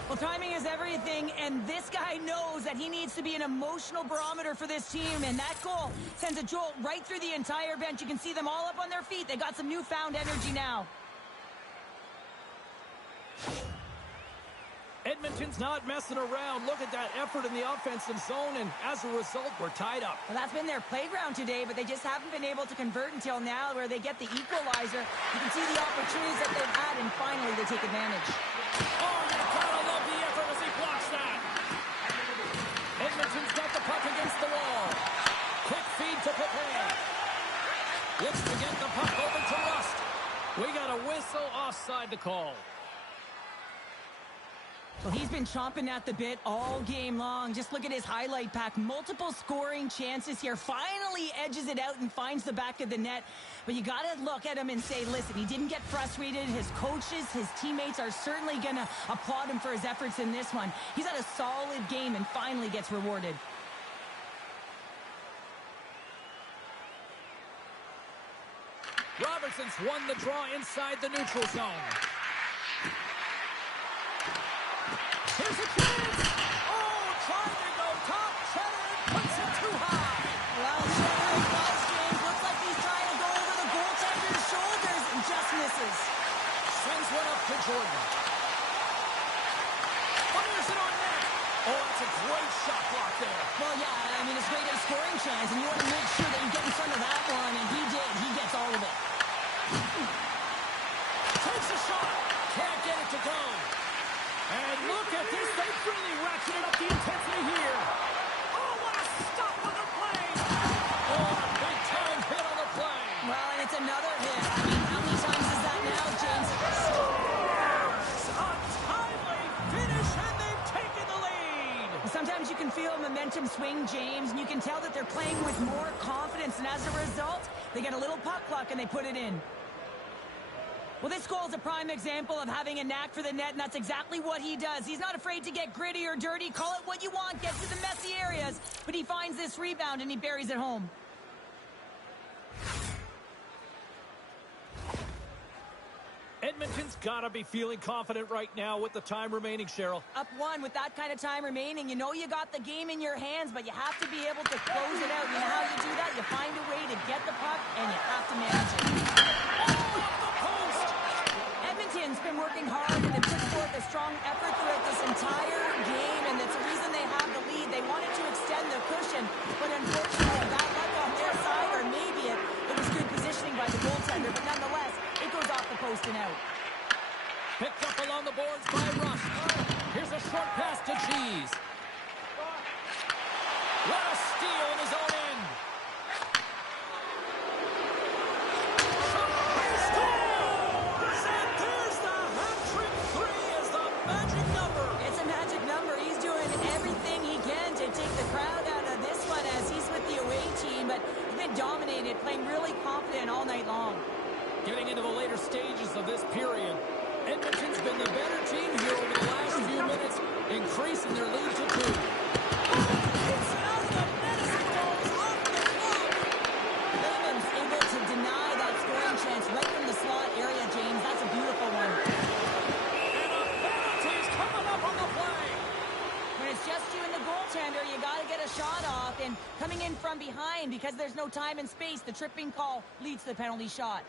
Well, timing is everything, and this guy knows that he needs to be an emotional barometer for this team, and that goal sends a jolt right through the entire bench. You can see them all up on their feet. They got some newfound energy now. Edmonton's not messing around. Look at that effort in the offensive zone, and as a result, we're tied up. Well, that's been their playground today, but they just haven't been able to convert until now where they get the equalizer. You can see the opportunities that they've had, and finally they take advantage. Oh, you gotta love the effort as he blocks that. Edmonton's got the puck against the wall. Quick feed to Pepin. Looks to get the puck over to Rust. We got a whistle offside to call. Well, he's been chomping at the bit all game long. Just look at his highlight pack. Multiple scoring chances here. Finally edges it out and finds the back of the net. But you got to look at him and say, listen, he didn't get frustrated. His coaches, his teammates are certainly going to applaud him for his efforts in this one. He's had a solid game and finally gets rewarded. Robertson's won the draw inside the neutral zone. Here's a chance! Oh, trying to go top. Cheddar puts it too high. Well, Cheddar does, James. Looks like he's trying to go over the goaltender's shoulders and just misses. Sends one up to Jordan. Fires it on net. Oh, that's a great shot block there. Well, yeah, I mean, it's great at a scoring chance, and you want to make sure that you get in front of that one, and he did. He gets all of it. Takes a shot. Can't get it to go. And look at this. They've really ratcheted up the intensity here. Oh, what a stop on the play. Oh, a big-time hit on the play. Well, and it's another hit. I mean, how many times is that now, James? Scores! A timely finish, and they've taken the lead. Sometimes you can feel momentum swing, James, and you can tell that they're playing with more confidence, and as a result, they get a little puck luck and they put it in. Well, this goal is a prime example of having a knack for the net, and that's exactly what he does. He's not afraid to get gritty or dirty. Call it what you want. Get to the messy areas. But he finds this rebound, and he buries it home. Edmonton's got to be feeling confident right now with the time remaining, Cheryl. Up one with that kind of time remaining. You know you got the game in your hands, but you have to be able to close it out. You know how you do that? You find a way to get the puck, and you have to manage it. Oh, off the post! Edmonton's been working hard, and they've put forth a strong effort throughout this entire game, and it's the reason they have the lead. They wanted to extend the cushion, but unfortunately, bad luck on their side, or maybe it was good positioning by the goaltender, but nonetheless, it goes off the post and out. Picked up along the boards by Rust. Here's a short pass to Cheese. What a steal in his own end. He scores! And there's the hat-trick. 3 is the magic number. It's a magic number. He's doing everything he can to take the crowd out of this one as he's with the away team, but he's been dominated, playing really confident all night long. Getting into the later stages of this period, Edmonton's been the better team here over the last few minutes, increasing their lead to 2. It's out of the medicine balls off the clock. Lemon's able to deny that scoring chance right from the slot area, James. That's a beautiful one. And a penalty's coming up on the play. When it's just you and the goaltender, you got to get a shot off. And coming in from behind, because there's no time and space, the tripping call leads to the penalty shot.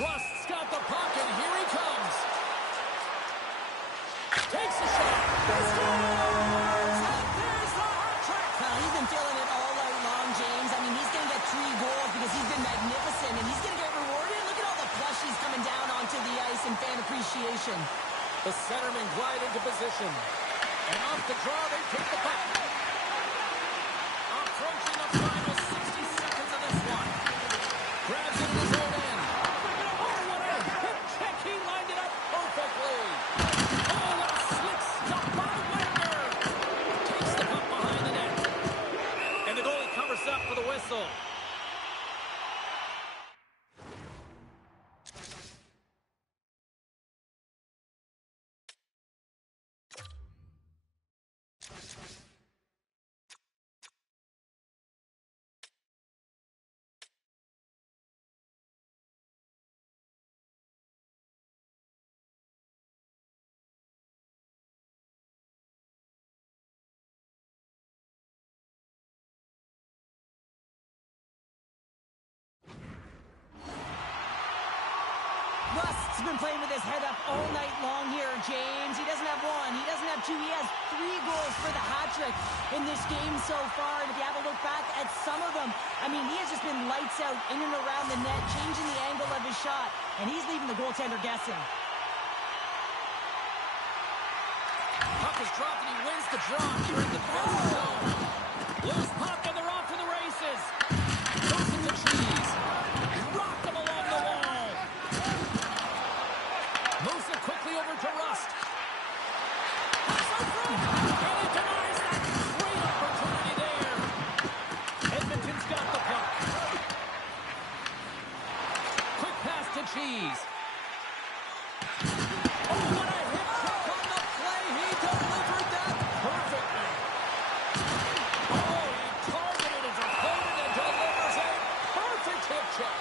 Rust's got scores! And there's the hat trick! Well, he's been feeling it all night long, James. I mean, he's going to get 3 goals because he's been magnificent, and he's going to get rewarded. Look at all the plushies coming down onto the ice in fan appreciation. The centermen glide into position. And off the draw, they take the puck. Approaching the final 60 seconds of this one. Grabs it in his own end. Oh, what a hip check. He lined it up perfectly. Oh, what a slick stop by Wagner. Takes the puck behind the net. And the goalie covers up for the whistle. Rust's been playing with his head up all night long here, James. He doesn't have 1, he doesn't have 2, he has 3 goals for the hat trick in this game so far. And if you have a look back at some of them, I mean, he has just been lights out in and around the net, changing the angle of his shot, and he's leaving the goaltender guessing. Puck is dropped and he wins the draw here in the defensive zone. Loose puck and they're off to the races. Goes into Cheese. Rocked him along the wall. Moves it quickly over to Rust. Puck's out front. And he denies that great opportunity there. Edmonton's got the puck. Quick pass to Cheese. Oh, what a hit check on the play. He delivered that perfectly. Oh, he targeted his opponent and delivers a perfect hip check.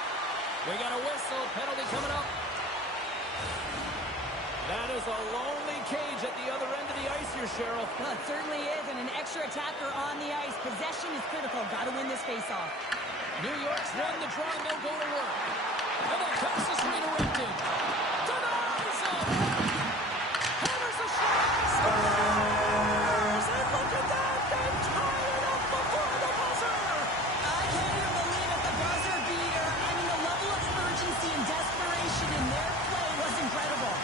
We got a whistle. Penalty coming up. That is a lonely cage at the other end of the ice here, Cheryl. Well, it certainly is, and an extra attacker on the ice. Possession is critical. Got to win this face-off. New York's won the draw and they'll go to work. And the pass is redirected. Denies him. Hammers the shot. Scores! And look at that. They tie it up before the buzzer. I can't even believe it. The buzzer beater. I mean, the level of urgency and desperation in their play was incredible.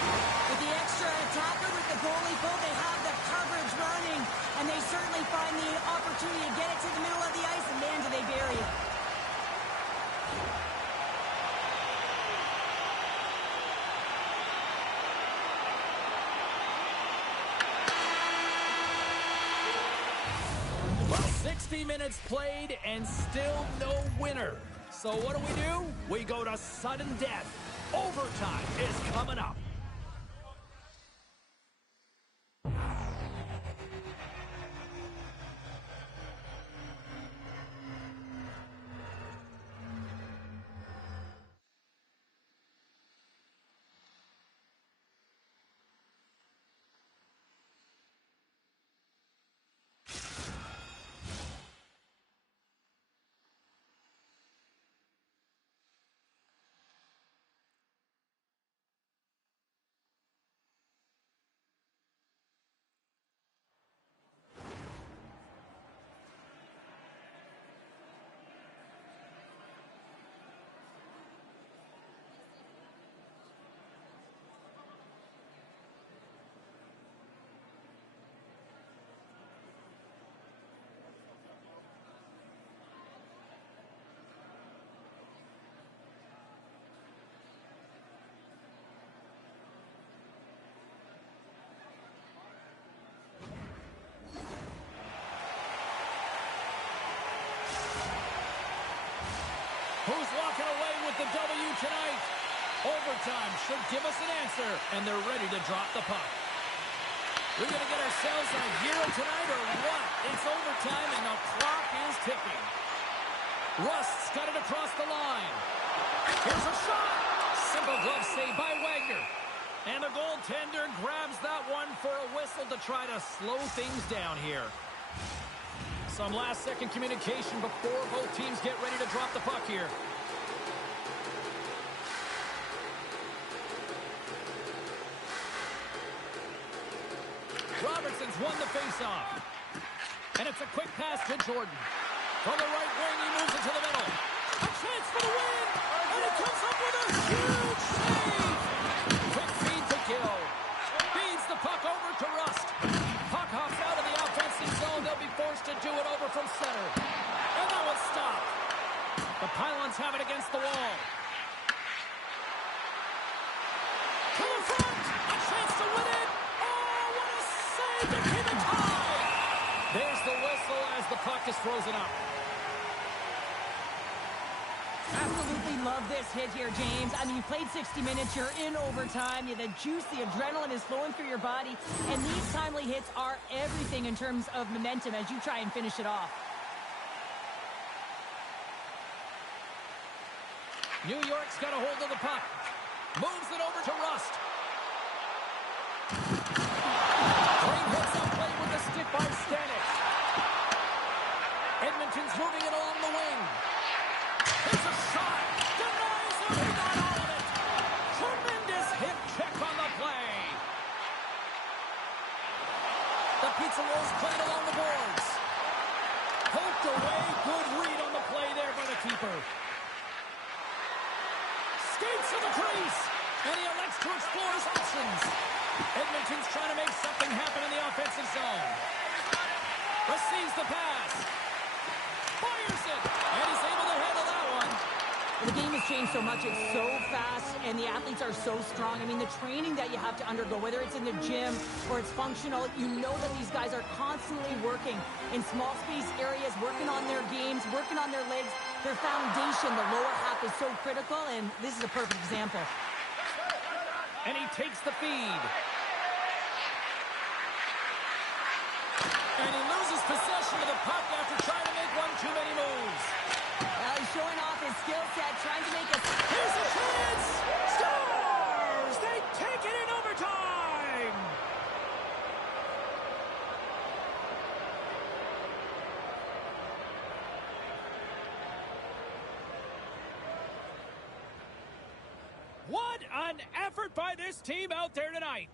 With the extra attacker with the goalie pull, they have the coverage running, and they certainly find the opportunity to get it to the middle of the ice, and man, do they bury it. Well, 60 minutes played and still no winner. So what do? We go to sudden death. Overtime is coming up. Who's walking away with the W tonight? Overtime should give us an answer, and they're ready to drop the puck. We're going to get ourselves a hero tonight, or what? It's overtime, and the clock is ticking. Rust's got it across the line. Here's a shot. Simple glove save by Wagner. And the goaltender grabs that one for a whistle to try to slow things down here. Some last-second communication before both teams get ready to drop the puck here. Anderson's won the faceoff. And it's a quick pass to Jordan. From the right wing, he moves it to the middle. A chance for the win! And he comes up with a huge save! Quick feed to Gill. Feeds the puck over to Rust. Puck hops out of the offensive zone. They'll be forced to do it over from center. And that was stopped. The Pylons have it against the wall. To the front! A chance to win it! Oh, what a save to keep it tied! There's the whistle as the puck is frozen up. Absolutely love this hit here, James. I mean, you played 60 minutes, you're in overtime, the juice, the adrenaline is flowing through your body, and these timely hits are everything in terms of momentum as you try and finish it off. New York's got a hold of the puck. Moves it over to Rust. Green hits up play with the stick by Stanek. Edmonton's moving it along the wing. There's a shot. Denies him. He got all of it. Tremendous hip check on the play. The pizza rolls played along the boards. Poked away. Good read on the play there by the keeper. Skates to the crease. And he elects to explore his options. Edmonton's trying to make something happen in the offensive zone. Receives the pass. Fires it. And he's able to handle that one. The game has changed so much. It's so fast, and the athletes are so strong. I mean, the training that you have to undergo, whether it's in the gym or it's functional, you know that these guys are constantly working in small space areas, working on their games, working on their legs. Their foundation, the lower half, is so critical, and this is a perfect example. And he takes the feed. And he loses possession of the puck after trying to make one too many moves. Well, he's showing off his skill set, trying to make a... Here's a chance! Stars! They take it in overtime! What an effort by this team out there tonight!